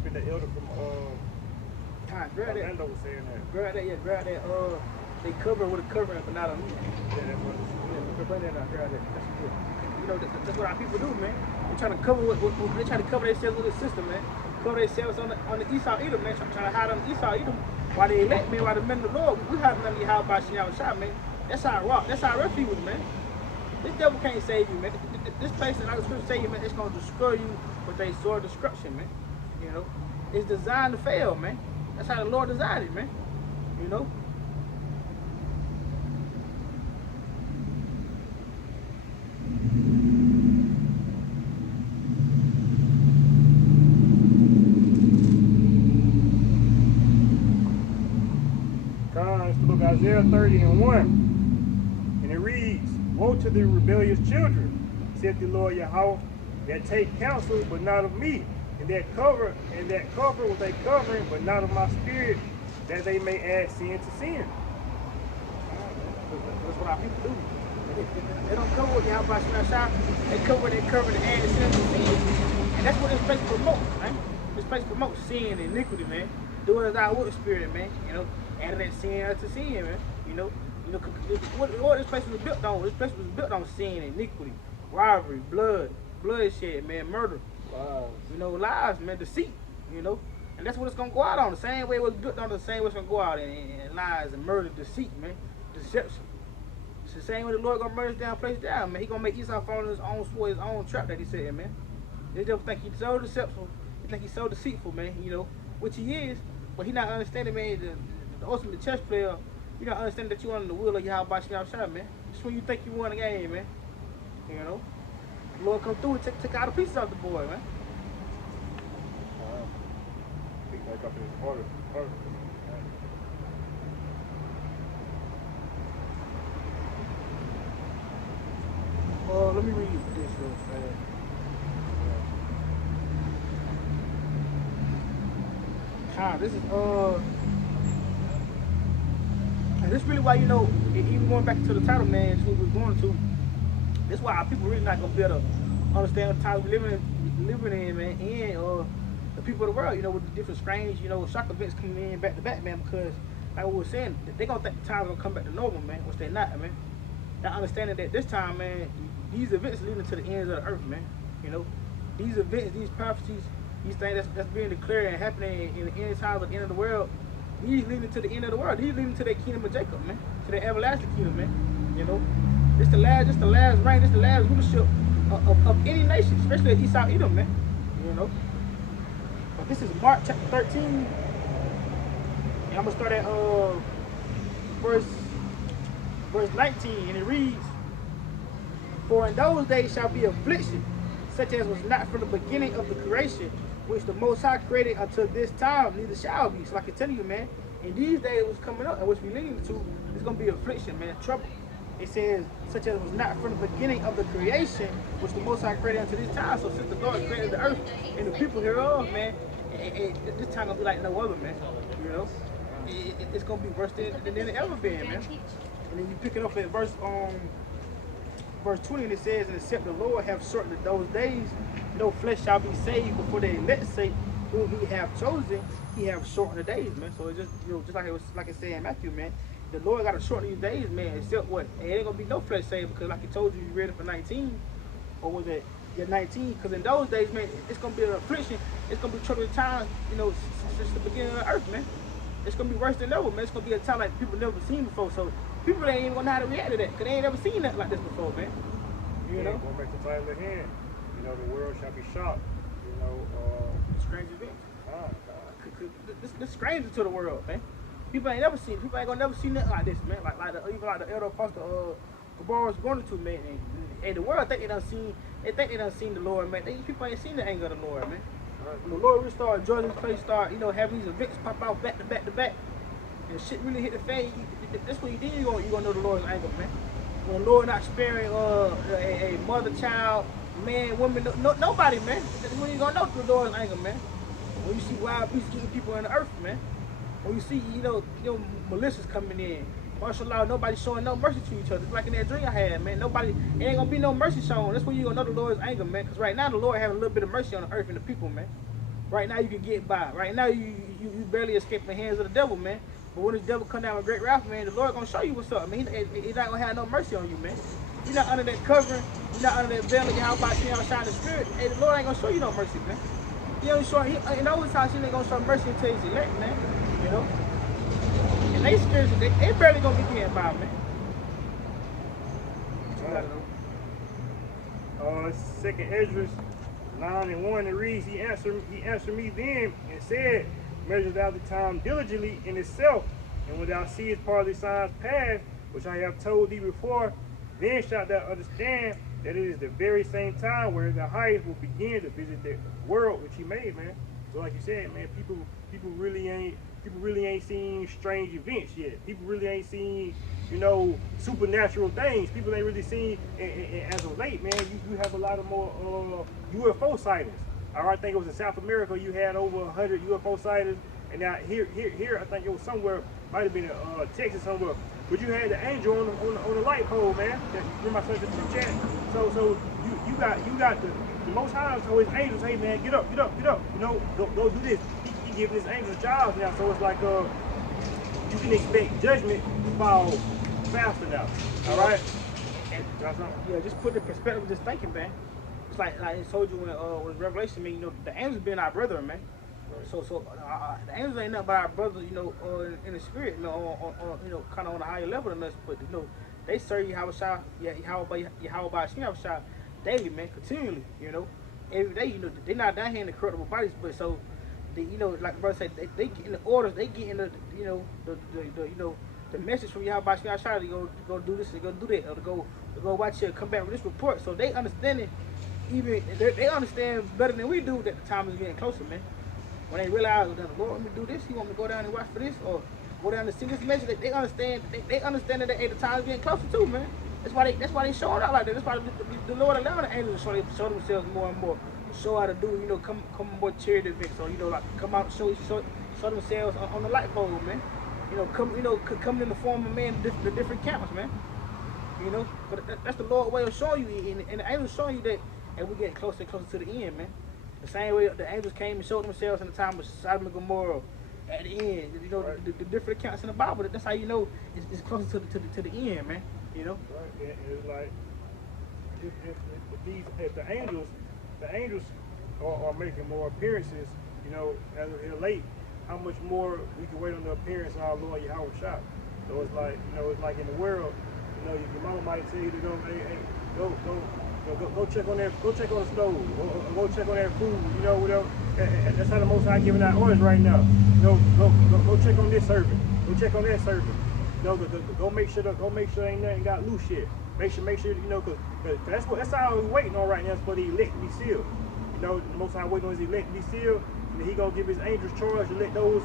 even the elder from Orlando was saying that. Grab that, they cover with a covering, but not on me. Yeah, that's what Grab that. That's good. You know, that's what our people do, man. They trying to cover they try to cover themselves with the system, man. Cover themselves on the Esau Edom, man. Trying to hide on the Esau Edom. While they elect, man, while the men of the Lord, we have none of how about Shinao Shah, man. That's our rock. That's our refuge, man. This devil can't save you, man. This place that I was going to say, man, it's going to destroy you with a sword of destruction, man. You know, it's designed to fail, man. That's how the Lord designed it, man. You know. Let's look at Isaiah 30:1, and it reads, "Woe to the rebellious children, saith the Lord Yahweh, that take counsel, but not of me, and that cover with a covering, but not of my spirit, that they may add sin to sin." That's what our people do. They don't cover with Yahweh Shah. They cover and add sin to sin. And that's what this place promotes, man. This place promotes sin and iniquity, man. Do it as our with the spirit, man. You know, adding that sin to sin, man. You know, what this place was built on. This place was built on sin, iniquity, rivalry, bloodshed, man, murder. Wow. You know, lies, man, deceit. You know, and that's what it's gonna go out on. The same way it was built on, the same way it's gonna go out in lies and murder, deceit, man, deception. It's the same way the Lord gonna murder this damn place down, man. He gonna make Esau fall in his own sword, his own trap that he said, man. They just think he's so deceptive. He think he's so deceitful, man. You know, which he is, but he not understanding, man. The ultimate chess player, you don't understand that you under the will of Yahweh Shah, man. Just when you think you won the game, man. You know, the Lord come through and take all the pieces off the board, man. Pick back up in his order. Let me read this real fast. This is and this is really why, you know, even going back to the title, man, what we're going to. This is why our people really not gonna be able to understand the times we're living in, man, and the people of the world, you know, with the different strange, you know, shock events coming in back to back, man, because like we were saying, they gonna think the times gonna come back to normal, man, which they not, man. Not understanding that this time, man, these events leading to the ends of the earth, man. You know, these events, these prophecies, these things that's being declared and happening in the end times of the end of the world, these leading to the end of the world. These leading to the kingdom of Jacob, man, to the everlasting kingdom, man. You know, this the last reign, this the last rulership of any nation, especially Esau Edom, man. You know, but this is Mark chapter 13, and I'm gonna start at verse 19, and it reads, "For in those days shall be affliction, such as was not from the beginning of the creation, which the Most High created until this time, neither shall be." So like I tell you, man, in these days was coming up, and which we leading to, it's gonna be affliction, man, trouble. It says, such as was not from the beginning of the creation, which the Most High created until this time. So since the Lord created the earth and the people hereof, man, this time gonna be like no other, man. You know, it's gonna be worse than it ever been, man. And then you pick it up at verse 20, and it says, "And except the Lord have shortened those days, no flesh shall be saved. Before the elect's sake, whom He have chosen, He have shortened the days, man." So it's just, you know, just like it said in Matthew, man. The Lord got to shorten these days, man. Except what? It ain't gonna be no flesh saved, because like He told you, you read it for 19, or was it Get 19, because in those days, man, it's gonna be an affliction. It's gonna be troubling times, you know, since the beginning of the earth, man. It's gonna be worse than ever, man. It's gonna be a time like people never seen before. So people ain't even gonna know how to react to that, because they ain't never seen nothing like this before, man. You know? Going back to the title at hand, you know, the world shall be shocked. You know, Strange events. God. This stranger to the world, man. People ain't gonna never see nothing like this, man. Even like the elder apostle Gabar was going to, man. And the world think they done seen the Lord, man. These people ain't seen the anger of the Lord, man. When the Lord really started joining this place, you know, having these events pop out back to back to back, and shit really hit the fan. That's what you did. You gonna know the Lord's anger, man. When the Lord not sparing a mother, child, man, woman, nobody, man. That's when you gonna know the Lord's anger, man. When you see wild beasts eating people on the earth, man. When you see, you know, militias coming in, martial law, nobody showing no mercy to each other. It's like in that dream I had, man. It ain't gonna be no mercy shown. That's when you gonna know the Lord's anger, man. Because right now the Lord having a little bit of mercy on the earth and the people, man. Right now you can get by. Right now you barely escape the hands of the devil, man. But when the devil come down with great wrath, man, the Lord gonna show you what's up. I mean, he's not gonna have no mercy on you, man. You're not under that covering. You're not under that veil of Yahweh shine the spirit. Hey, the Lord ain't gonna show you no mercy, man. He only show. In all the time, he ain't gonna show mercy until he's elect, man. You know. And they scared. They barely gonna get getting by, man. Second Esdras 9:1, it reads, he answered me then and said, measure thou the time diligently in itself, and when thou seest part of the signs pass, which I have told thee before, then shalt thou understand that it is the very same time where the highest will begin to visit the world which he made, man. So like you said, man, people really ain't seen strange events yet. People really ain't seen, you know, supernatural things. People ain't really seen, and as of late, man, you have a lot of more UFO sightings. I think it was in South America, you had over 100 UFO sightings, and now here, I think it was somewhere, might have been Texas somewhere, but you had the angel on the light pole, man. That my son just chat. So you got the Most High, so his angels, hey man, get up. You know, go do this. He giving his angels jobs now, so it's like you can expect judgment to fall faster now. All right. Yeah, just put the perspective of just thinking, man. It's like I told you when Revelation, man, you know, the angels being our brethren, man. Right. So the angels ain't nothing but our brothers, you know, in the spirit, you know, on you know, kind of on a higher level than us, but you know, they serve Yahweh Shah daily, man, continually, you know, every day, you know, they're not down here in the corruptible bodies, but so, you know, like the brother said, they get in the orders, they get in the, you know, the message from Yahweh Shah to go do this, to go do that, or to go watch here, come back with this report, so they understand it. Even they understand better than we do that the time is getting closer, man. When they realize that the Lord want me to do this, He want me to go down and watch for this, or go down to see this message, they understand. They understand that the time is getting closer too, man. That's why they showing out like that. That's why the Lord allowing the angels to show themselves more and more, show how to do, you know, come more charity events, or you know, like come out and show themselves on the light pole, man. You know, come in the form of man, the different camps, man. You know, but that's the Lord's way of showing you, and the angels showing you that. And we get closer and closer to the end, man. The same way the angels came and showed themselves in the time of Sodom and Gomorrah. At the end, you know, right. the different accounts in the Bible. That's how you know it's closer to the end, man. You know. Right. And it's like if the angels are making more appearances, you know, as of here late, how much more we can wait on the appearance of our Lord Yahweh Shah. So it's like, you know, it's like in the world, you know, your mama might tell you to go, hey, go check on that. Go check on the stove. Go check on that food. You know, whatever. That's how the Most High giving out orders right now. You know, go check on this servant. Go check on that servant. You know, go make sure ain't nothing got loose yet. Make sure you know, cause that's all we're waiting on right now is for the elect to be sealed. You know, the Most High waiting on his elect to be sealed, and then He gonna give His angels charge to let those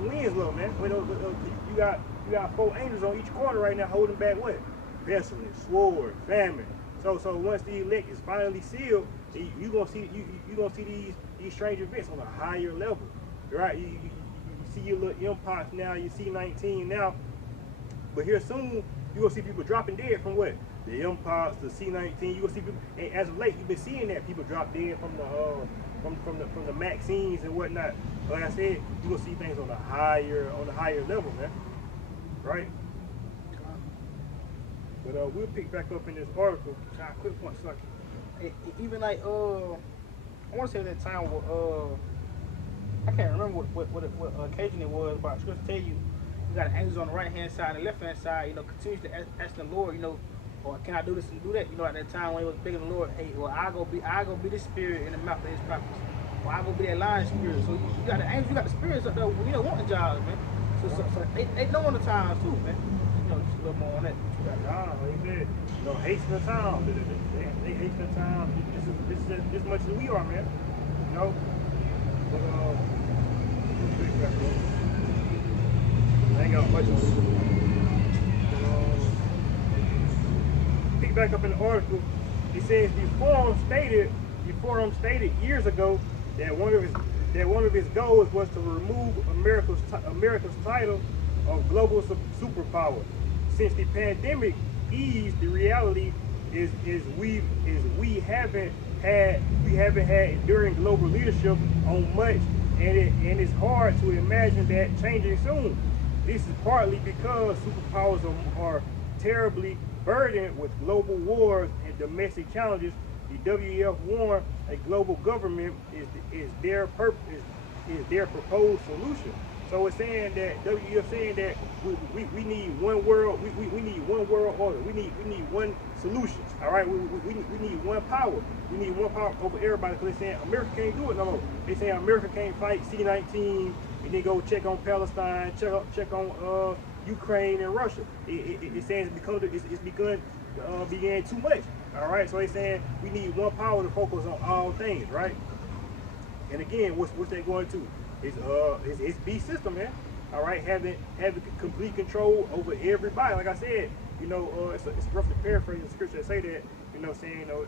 winds blow, man. You got 4 angels on each corner right now holding back what? Pestilence, sword, famine. So once the elect is finally sealed, you gonna see these strange events on a higher level, right? You see your little impots now, you see 19 now, but here soon you gonna see people dropping dead from what? The impots, the C-19. You gonna see people, and as of late you've been seeing that people drop dead from the Maxines and whatnot. Like I said, you gonna see things on a higher level, man, right? But we'll pick back up in this article. Quick point, sorry. even like I want to say that time I can't remember what occasion it was, but scripture tell you got angels on the right hand side and the left hand side, continuously asking the Lord, or can I do this and do that? At that time when he was begging the Lord, hey, well I go be this spirit in the mouth of his prophets. Or I go be that lion spirit. So you got the angels, you got the spirits up there, wanting jobs, man. So they know on the times too, man. Just a little more on that. Like you said, hasten the time. They hasten the time. This is as much as we are, man. But I ain't got much of it. Pick back up in the article. He says the forum stated years ago that one of his goals was to remove America's title of global superpower. Since the pandemic eased, the reality is we haven't had enduring global leadership on much, and it's hard to imagine that changing soon. This is partly because superpowers are terribly burdened with global wars and domestic challenges. The WEF warned a global government is their proposed solution. So it's saying that WEF saying that we need one world, we need one world order. We need one solution. All right, we need one power. We need one power over everybody, because they're saying America can't do it no more. They're saying America can't fight C-19 and then go check on Palestine, check on Ukraine and Russia. It's saying it's began too much. All right, so they're saying we need one power to focus on all things, right? And again, what's that going to? It's beast system, man. All right, having complete control over everybody. Like I said, it's rough to paraphrase the scripture that say that. Saying how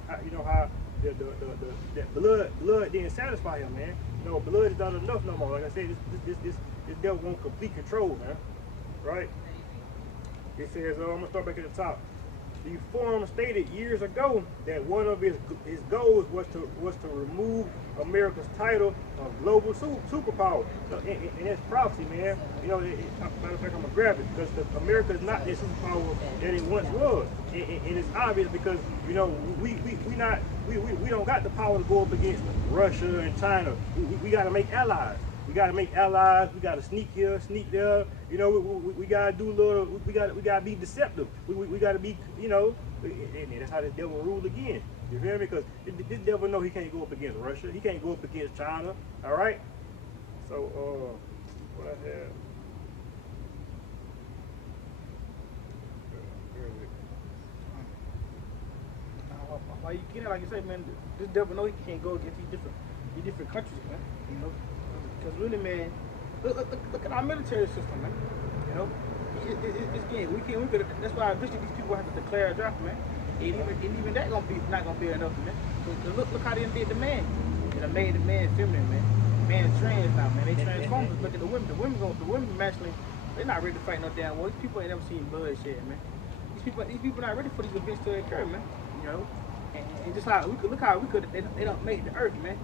that blood didn't satisfy him, man. Blood is not enough no more. Like I said, this devil wants complete control, man. Right? It says, I'm gonna start back at the top. The forum stated years ago that one of his goals was to remove America's title of global superpower. And that's prophecy, man. Matter of fact, I'm gonna grab it, because America is not the superpower that it once was, and it's obvious because we don't got the power to go up against Russia and China. We got to make allies. We gotta make allies. We gotta sneak here, sneak there. We gotta do little. We gotta be deceptive. We gotta be, and that's how this devil rule again. You feel me? Because this devil know he can't go up against Russia. He can't go up against China. All right. So what I have. Why you get it? Like you say, man, this devil know he can't go against these different countries, man. Because really, man, look at our military system, man. It's game. We could. That's why eventually these people have to declare a draft, man. And even that not gonna be enough, man. So look how they did the man. Made the man feminine, man. Man's trans now, man. They transform. Look at the women. The women actually, they're not ready to fight no damn war. These people ain't never seen bloodshed, man. These people not ready for these events to occur, man. And just how they don't make the earth, man.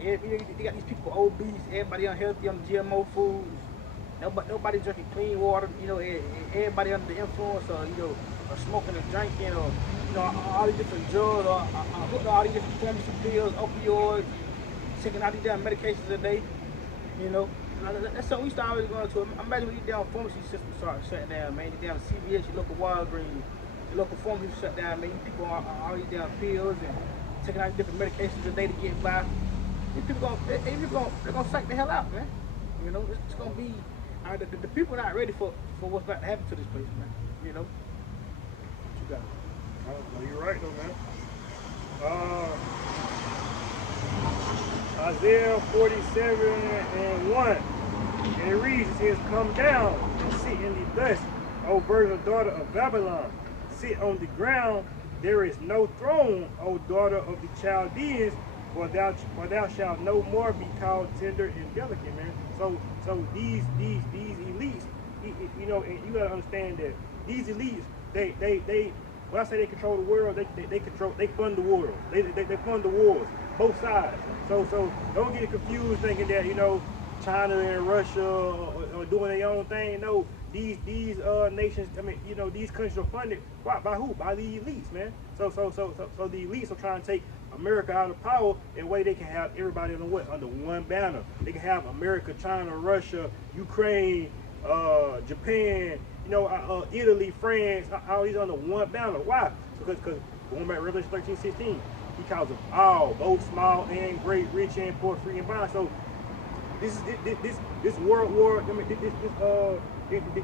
They got these people obese, everybody unhealthy on the GMO foods. Nobody drinking clean water. Everybody under the influence of or smoking and drinking, or all these different drugs, or all these different forms of pills, opioids, taking all these damn medications a day. That's something we start always going to. Imagine when these damn pharmacy systems start shutting down, man. The damn CVS, your local Walgreens, your local pharmacy shut down, man. These people are all these damn pills and taking all these different medications a day to get by. These people they're gonna psych the hell out, man. It's gonna be the people not ready for what's about to happen to this place, man. What you got? Oh, you're right, though, man. Isaiah 47:1, and it reads, it says, "Come down and sit in the dust, O virgin daughter of Babylon. Sit on the ground. There is no throne, O daughter of the Chaldeans. For thou shalt no more be called tender and delicate," man. So these elites, and you gotta understand that these elites, they when I say they control the world, they fund the world. They fund the wars, both sides. So don't get confused thinking that China and Russia are doing their own thing. No, these nations, I mean, you know, these countries are funded by who? By the elites, man. So the elites are trying to take America out of power in a way they can have everybody under one banner. They can have America, China, Russia, Ukraine, Japan, you know, Italy, France, all these under one banner. Why? Because going back to Revelation 13:16, he calls them all, both small and great, rich and poor, free and bond. So this world war, I mean,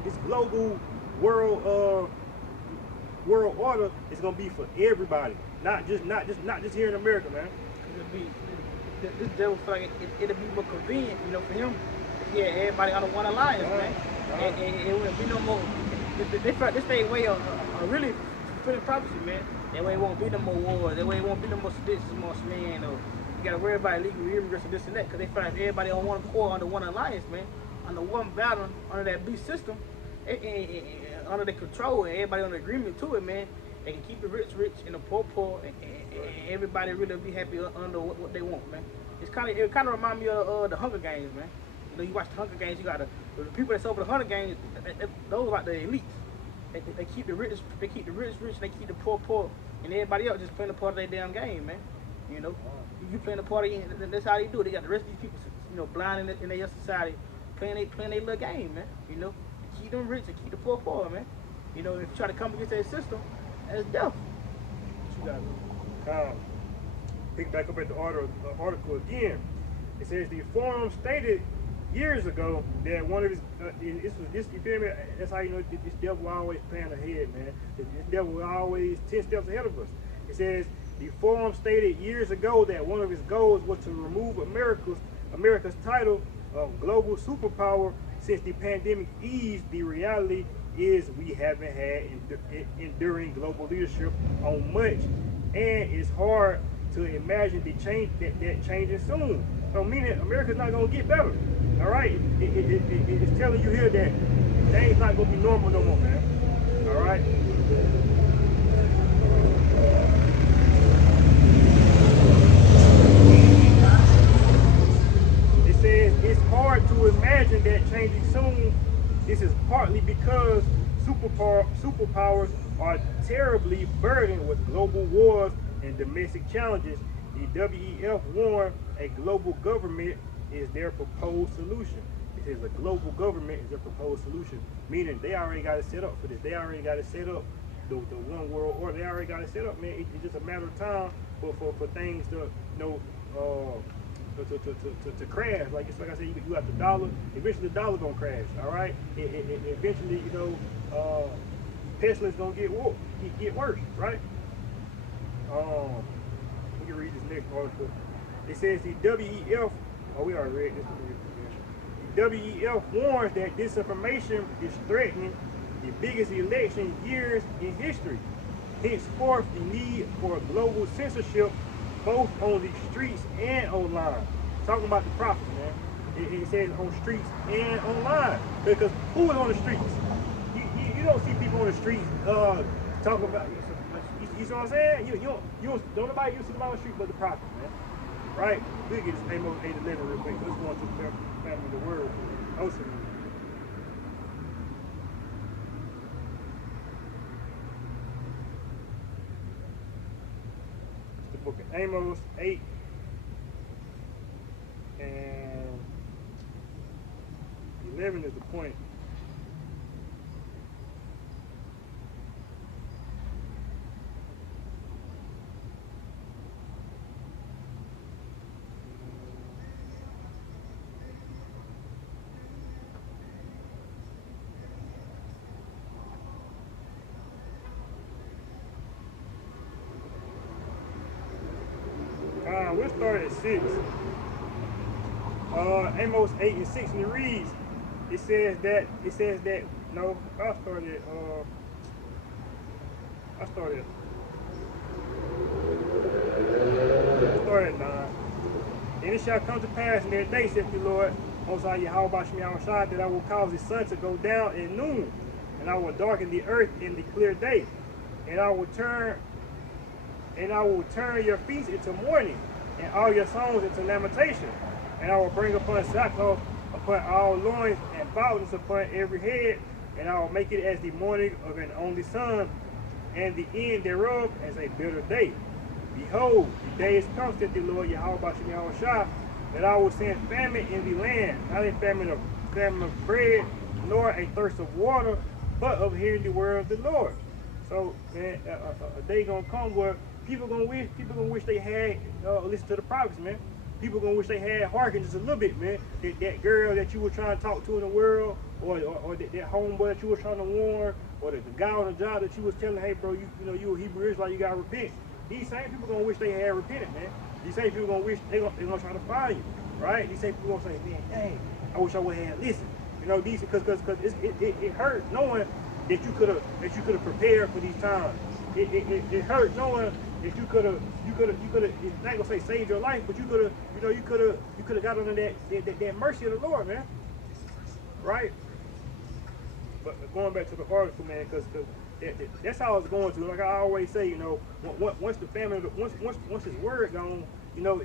this global world order is gonna be for everybody, not just here in America, man. This devil feel like it'll be more convenient, you know, for him. Yeah, everybody under one alliance, man. And it wouldn't be no more. They felt this their way of really fulfilling prophecy, man. That way it won't be no more wars. That way it won't be no more sedition amongst men. Or you gotta worry about illegal immigrants and this and that, because they feel like everybody on one core under one alliance, man, under one battle, under that beast system, under the control, and everybody on agreement to it, man. They can keep the rich and the poor, and everybody really be happy under what they want, man. It kind of remind me of the Hunger Games, man. You know, you watch the Hunger Games, you got the people that's over the Hunger Games. Those are like the elites. They keep the rich, and they keep the poor, and everybody else just playing a part of their damn game, man. You know, you playing a part of that's how they do it. They got the rest of these people, you know, blind in their society, playing their little game, man. You know, keep them rich and keep the poor, man. You know, if you try to come against that system, that's death. What you got? Pick back up at the article again. It says the forum stated years ago that one of his, you feel me? That's how you know this devil always planning ahead, man. This devil always 10 steps ahead of us. It says the forum stated years ago that one of his goals was to remove America's title of global superpower. Since the pandemic eased, the reality is we haven't had enduring global leadership on much, and it's hard to imagine that changing soon. So meaning America's not gonna get better. All right, it's telling you here that things not gonna be normal no more, man. All right. It says it's hard to imagine that changing soon. This is partly because superpowers are terribly burdened with global wars and domestic challenges. The WEF warned a global government is their proposed solution. It says a global government is their proposed solution, meaning they already got it set up for this. They already got it set up, the one world order. They already got it set up, man. It's just a matter of time for things to, you know, to crash. Like I said, you got the dollar. Eventually, the dollar gonna crash. All right. Eventually, you know, pestilence gonna get worse, right? We can read this next article. It says the WEF. Oh, we already read this. The WEF warns that disinformation is threatening the biggest election years in history. Henceforth, the need for global censorship, both on the streets and online. Talking about the prophets, man. It says on streets and online. Because who is on the streets? You don't see people on the streets talking about. You see what I'm saying? Don't nobody see them on the street but the prophets, man. Right? We'll get this Amos 8:11 real quick. Let's go on to the family of the word. Awesome. The book of Amos 8 and 11 is the point. We'll start at 6. Amos 8 and 6, and it reads, it says that, no, I started at 9. And it shall come to pass in that day, saith the Lord, Most High Yahweh Shai, that I will cause the sun to go down at noon, and I will darken the earth in the clear day, and I will turn your feasts into mourning, and all your songs into lamentation. And I will bring upon sackcloth upon all loins, and baldness upon every head, and I will make it as the morning of an only son, and the end thereof as a bitter day. Behold, the days come, said the Lord Yahweh Bashem Yahweh Shah, that I will send famine in the land, not a famine of bread, nor a thirst of water, but of hearing the word of the Lord. So, man, a day gonna come where people gonna wish they had listened to the prophets, man. People gonna wish they had hearkened just a little bit, man. That girl that you were trying to talk to in the world, or that homeboy that you were trying to warn, or the guy on the job that you was telling, hey, bro, you know you a Hebrew Israelite, you gotta repent. These same people gonna wish they had repented, man. These same people gonna wish they gonna try to fire you, right? These same people gonna say, man, dang, I wish I would have listened. You know, these because it hurt knowing that you could have prepared for these times. It hurt knowing that you could have not gonna say saved your life, but you could have got under that mercy of the Lord, man. Right? But going back to the article, man, because that's how it's going to. Like I always say, you know, once the family, once his word gone, you know,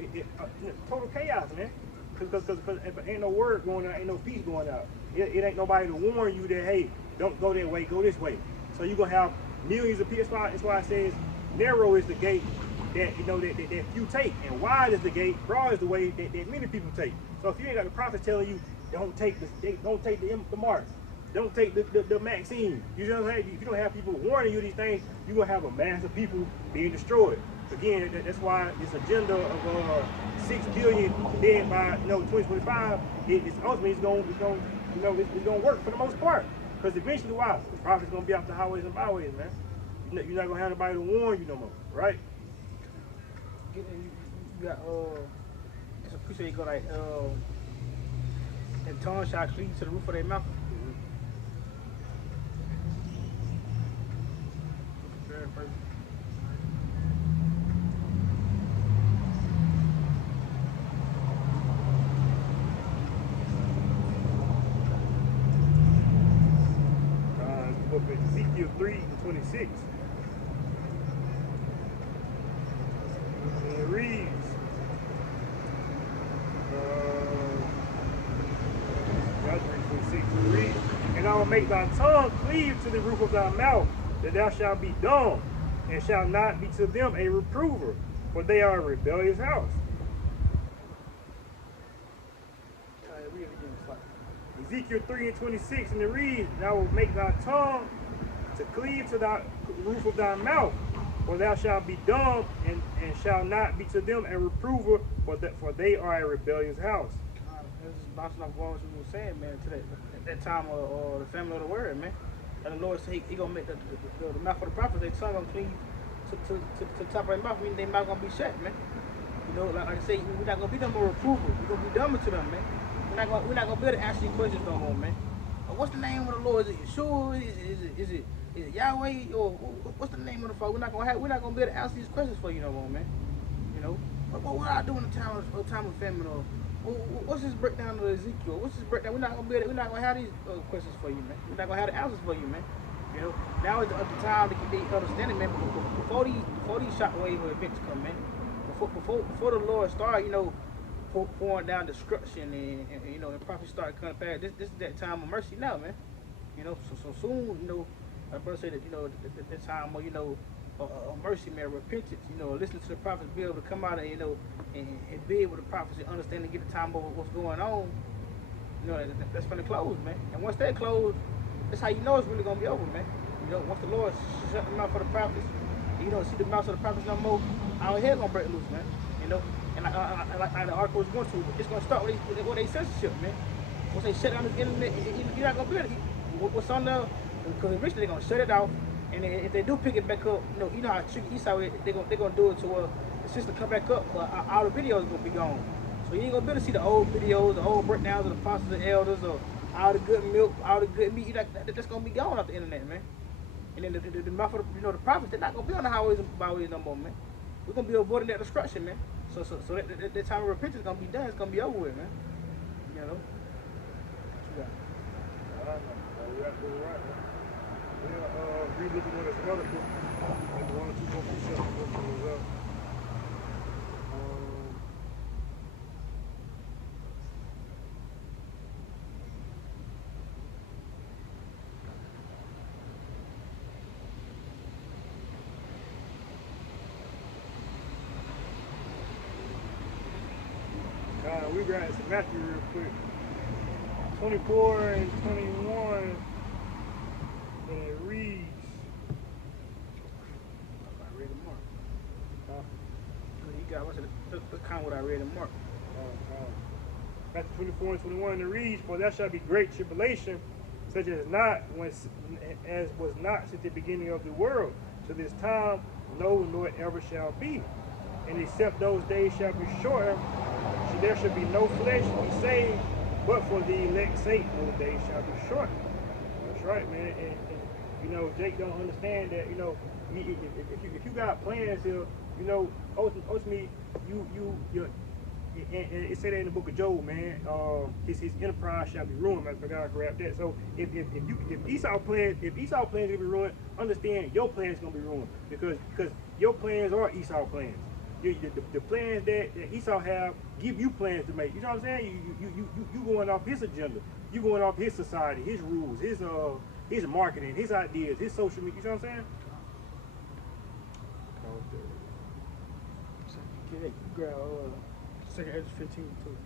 total chaos, man. Because if ain't no word going out, ain't no peace going out. It ain't nobody to warn you that, hey, don't go that way, go this way. So you're gonna have millions of people. That's why it says narrow is the gate that, you know, that few take, and wide is the gate, broad is the way that many people take. So if you ain't got the prophets telling you don't take the mark, don't take the Maxine, you know what I'm saying? If you don't have people warning you these things, you're gonna have a mass of people being destroyed. Again, that's why this agenda of 6 billion dead by 2025, it's ultimately it's gonna work for the most part. Because eventually, why? The prophet's gonna be off the highways and byways, man. You're not gonna have nobody to warn you no more, right? You got it's a preacher you go like and tongue shall cleave to the roof of their mouth. Very first. Ezekiel 3:26. And it reads, and I will make thy tongue cleave to the roof of thy mouth, that thou shalt be dumb, and shalt not be to them a reprover, for they are a rebellious house. Ezekiel 3:26, and it reads, and I will make thy tongue to cleave to the roof of thy mouth, for thou shalt be dumb, and shalt not be to them a reprover, for they are a rebellious house. This is bouncing off what you were saying, man, to that time of the family of the word, man. And the Lord said he gonna make the mouth of the prophet, their tongue gonna cleave to the top of their mouth, meaning their mouth gonna be shut, man. You know, like I say, we're not gonna be no more reprover. We're gonna be dumber to them, man. We're not gonna be able to answer these questions no more, man. What's the name of the Lord? Is it Yeshua? Is it Yahweh? Or what's the name of the Father? We're not gonna be able to answer these questions for you no more, man. You know, what I do in the time of famine, or what's this breakdown of Ezekiel? What's this breakdown? We're not gonna have these questions for you, man. We're not gonna have the answers for you, man. You know, now is the time to get the understanding, man. Before these shockwave events come, man. Before the Lord start, you know, pouring down destruction and you know, and prophets start coming back. This is that time of mercy now, man. You know, so soon, you know, my brother said that, you know, that time of, you know, mercy, man, repentance, you know, listen to the prophets, be able to come out and, you know, and be able to prophets and understand and get the time of what's going on. You know, that's finna close, man. And once that close, that's how you know it's really gonna be over, man. You know, once the Lord shut the mouth for the prophets, you don't see the mouths of the prophets no more, our head gonna break loose, man. You know, and like the article was going to, it's gonna start with they censorship, man. Once they shut down the internet, you're not gonna be able to, what's on there, because eventually they're gonna shut it off, and if they do pick it back up, you know how tricky Esau is, they're gonna do it to where the system come back up, but all the videos gonna be gone. So you ain't gonna be able to see the old videos, the old breakdowns of the apostles and elders, or all the good milk, all the good meat. That's gonna be gone off the internet, man. And then the mouth of the prophets, they're not gonna be on the highways and byways no more, man. We're gonna be avoiding that destruction, man. So that time of repentance is gonna be done. It's gonna be over with, man. You know. What you got? You're absolutely right, man. We're re-looking at this article. Maybe 1 or 2 more precepts as well. grab some Matthew real quick. 24 and 21, and it reads. I read in Mark. Huh? You got what's it? That's kind of what I read in Mark. Matthew 24 and 21, and it reads, "For there shall be great tribulation, such as was not since the beginning of the world, to this time, no, nor ever shall be. And except those days shall be shorter, there shall be no flesh to be saved, but for the elect's sake, those days shall be short." That's right, man. And you know, Jake don't understand that. You know, if you got plans here, you know, ultimately, you. And it said that in the book of Job, man. His enterprise shall be ruined. Man, I forgot to grab that. So if Esau plans to be ruined, understand your plans gonna be ruined because your plans are Esau plans. The plans that Esau have give you plans to make. You know what I'm saying? You going off his agenda. You going off his society, his rules, his marketing, his ideas, his social media. You know what I'm saying? Get it, grab second Ezra 15 too.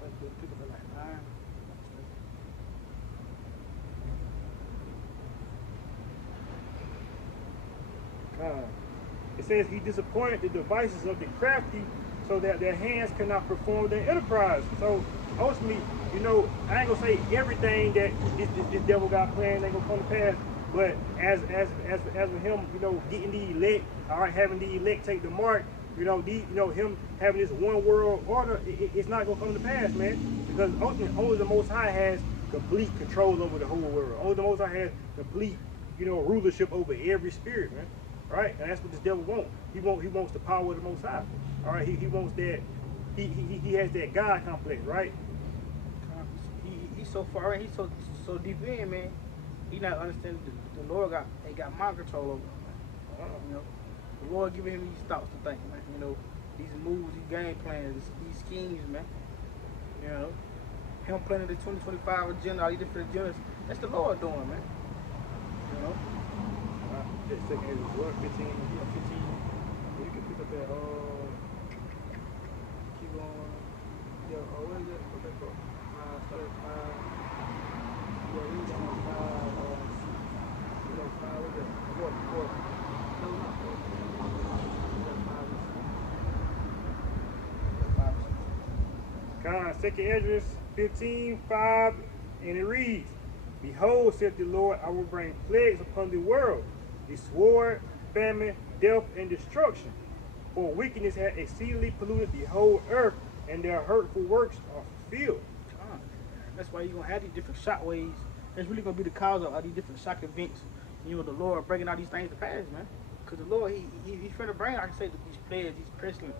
Like the people are like 9. It says he disappointed the devices of the crafty so that their hands cannot perform their enterprise. So ultimately, you know, I ain't gonna say everything that this devil got planned ain't gonna come to pass, but as with him, you know, getting the elect, all right, having the elect take the mark, you know, him having this one world order, it's not gonna come to pass, man, because ultimately only the Most High has complete control over the whole world. Only the Most High has complete, you know, rulership over every spirit, man. Right, and that's what this devil wants. He wants the power of the Most High. All right, he wants that. He has that God complex, right? He's so far in. He's so deep in, man. He not understanding the Lord got mind control over him. Man. You know, the Lord giving him these thoughts to think, man. You know, these moves, these game plans, these schemes, man. You know, him planning the 2025 agenda, all these different agendas. That's the Lord doing, man. You know. Second is what? 15? Yeah, 15. You can pick up that, keep going. Yeah, what is it? What they call? Start 5. Yeah, read that one 5. You know, 5, what is that? 4. No, not 4. Second Ezra 15:5, and it reads, "Behold, saith the Lord, I will bring plagues upon the world, the sword, famine, death, and destruction. For wickedness hath exceedingly polluted the whole earth, and their hurtful works are fulfilled." That's why you're going to have these different shock waves. That's really going to be the cause of all these different shock events. You know, the Lord bringing all these things to pass, man. Because the Lord, he's finna bring, like I say, these plagues, these pestilence.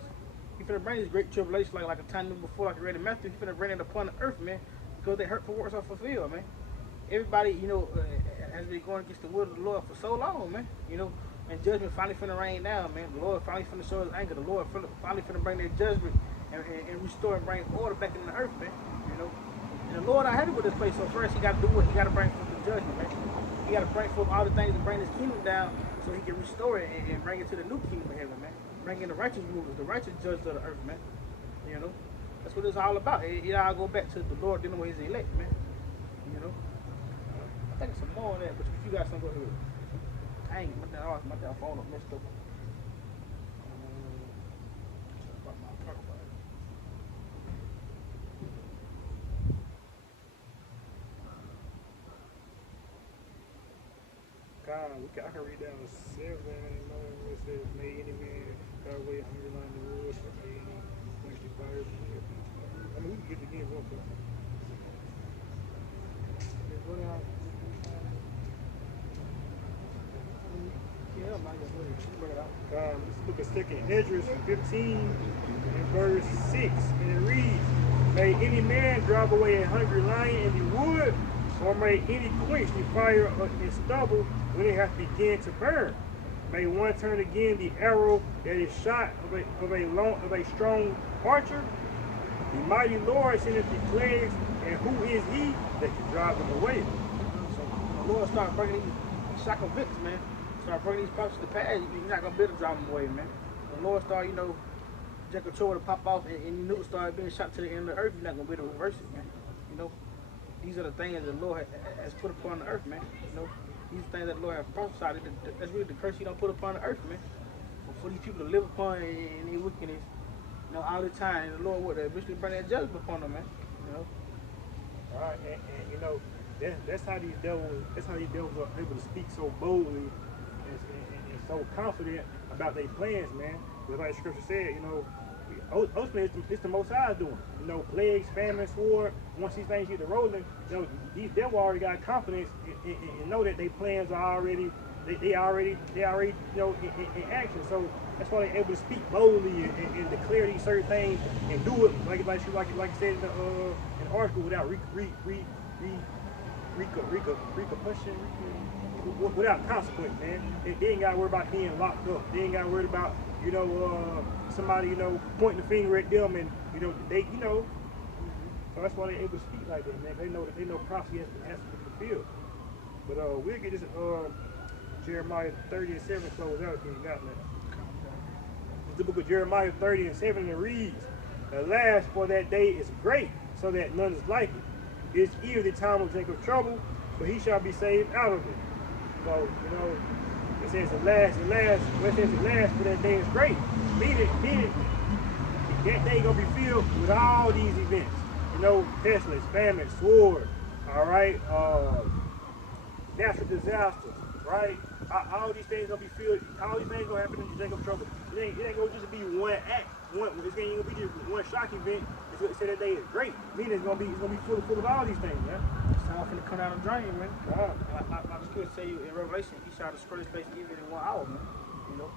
He's finna bring this great tribulation like a time before, like I read in Matthew. He's finna bring it upon the earth, man. Because their hurtful works are fulfilled, man. Everybody, you know, has been going against the will of the Lord for so long, man. You know, and judgment finally finna rain down, man. The Lord finally finna show his anger. The Lord finally finna bring their judgment and restore and bring order back in the earth, man. You know, and the Lord not happy with this place. So first, he got to do what he got to bring forth the judgment, man. He got to bring forth all the things and bring his kingdom down so he can restore it and bring it to the new kingdom of heaven, man. Bring in the righteous rulers, the righteous judges of the earth, man. You know, that's what it's all about. It all go back to the Lord dealing with his elect, man. You know. I think some more on that, but if you got some, go ahead. Dang, my damn phone up messed up. I can read down to 7. It says, "May any man got away underline the rules, or may any quench the fires." I mean, we can get it again real quick. Let's look at second Ezra 15 and verse 6, and it reads, "May any man drive away a hungry lion in the wood, or may any quench the fire in stubble when it hath begun to burn. May one turn again the arrow that is shot of a strong archer. The mighty Lord sendeth the plagues, and who is he that can drive them away?" So the Lord started bringing these shock events, man. Start bringing these prophets to pass. You're not gonna be able to drive them away, man. The Lord started, you know, Jack control to pop off and the nuke started being shot to the end of the earth, you're not gonna be able to reverse it, man. You know, these are the things that the Lord has put upon the earth, man. You know, these are things that the Lord has prophesied. That's really the curse He don't put upon the earth, man. For these people to live upon in their wickedness, you know, all the time, and the Lord would eventually bring that judgment upon them, man. You know. All right, and you know, that's how these devils are able to speak so boldly and so confident about their plans, man. Because like Scripture said, you know, ultimately it's the Most High doing. You know, plagues, famine, sword. Once these things get to rolling, you know, these devils already got confidence and know that their plans are already. They already, you know, in action. So that's why they're able to speak boldly and declare these certain things and do it like you said in the article without repercussion, without consequence, man. They ain't got to worry about being locked up. They ain't got to worry about, you know, somebody, you know, pointing the finger at them and, you know, they, you know. So that's why they're able to speak like that, man. They know prophecy has to be fulfilled. But we'll get this Jeremiah 30 and 7 close out if you got that. It's the book of Jeremiah 30 and 7, and it reads, "Alas, for that day is great, so that none is like it. It's even the time of Jacob's trouble, but he shall be saved out of it." So, you know, it says, alas, when it says alas, for that day is great, meaning that day gonna be filled with all these events. You know, pestilence, famine, sword, all right, natural disasters, right? All these things gonna be filled. All these things gonna happen in Jacob's trouble. It ain't gonna just be one act. It's ain't gonna be just one shock event. It said that day is great. Meaning it's gonna be full of all these things, man. It's time for to come down and drain you, man. Like the scripture say in Revelation, He shall destroy this place even in 1 hour, man. You know.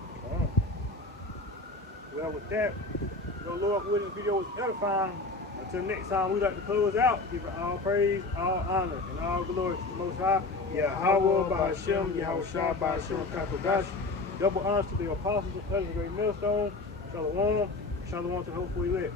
Well, with that, you know, Lord, with this video was edifying. Until next time, we'd like to close out. Give it all praise, all honor, and all glory to the Most High. Yahweh, Ba'Hashem, Yahweh Shah, Ba'Hashem, Kakodash. Double honors to the apostles and elders of the great millstone. Shalom. Shalom to the hopefully lit.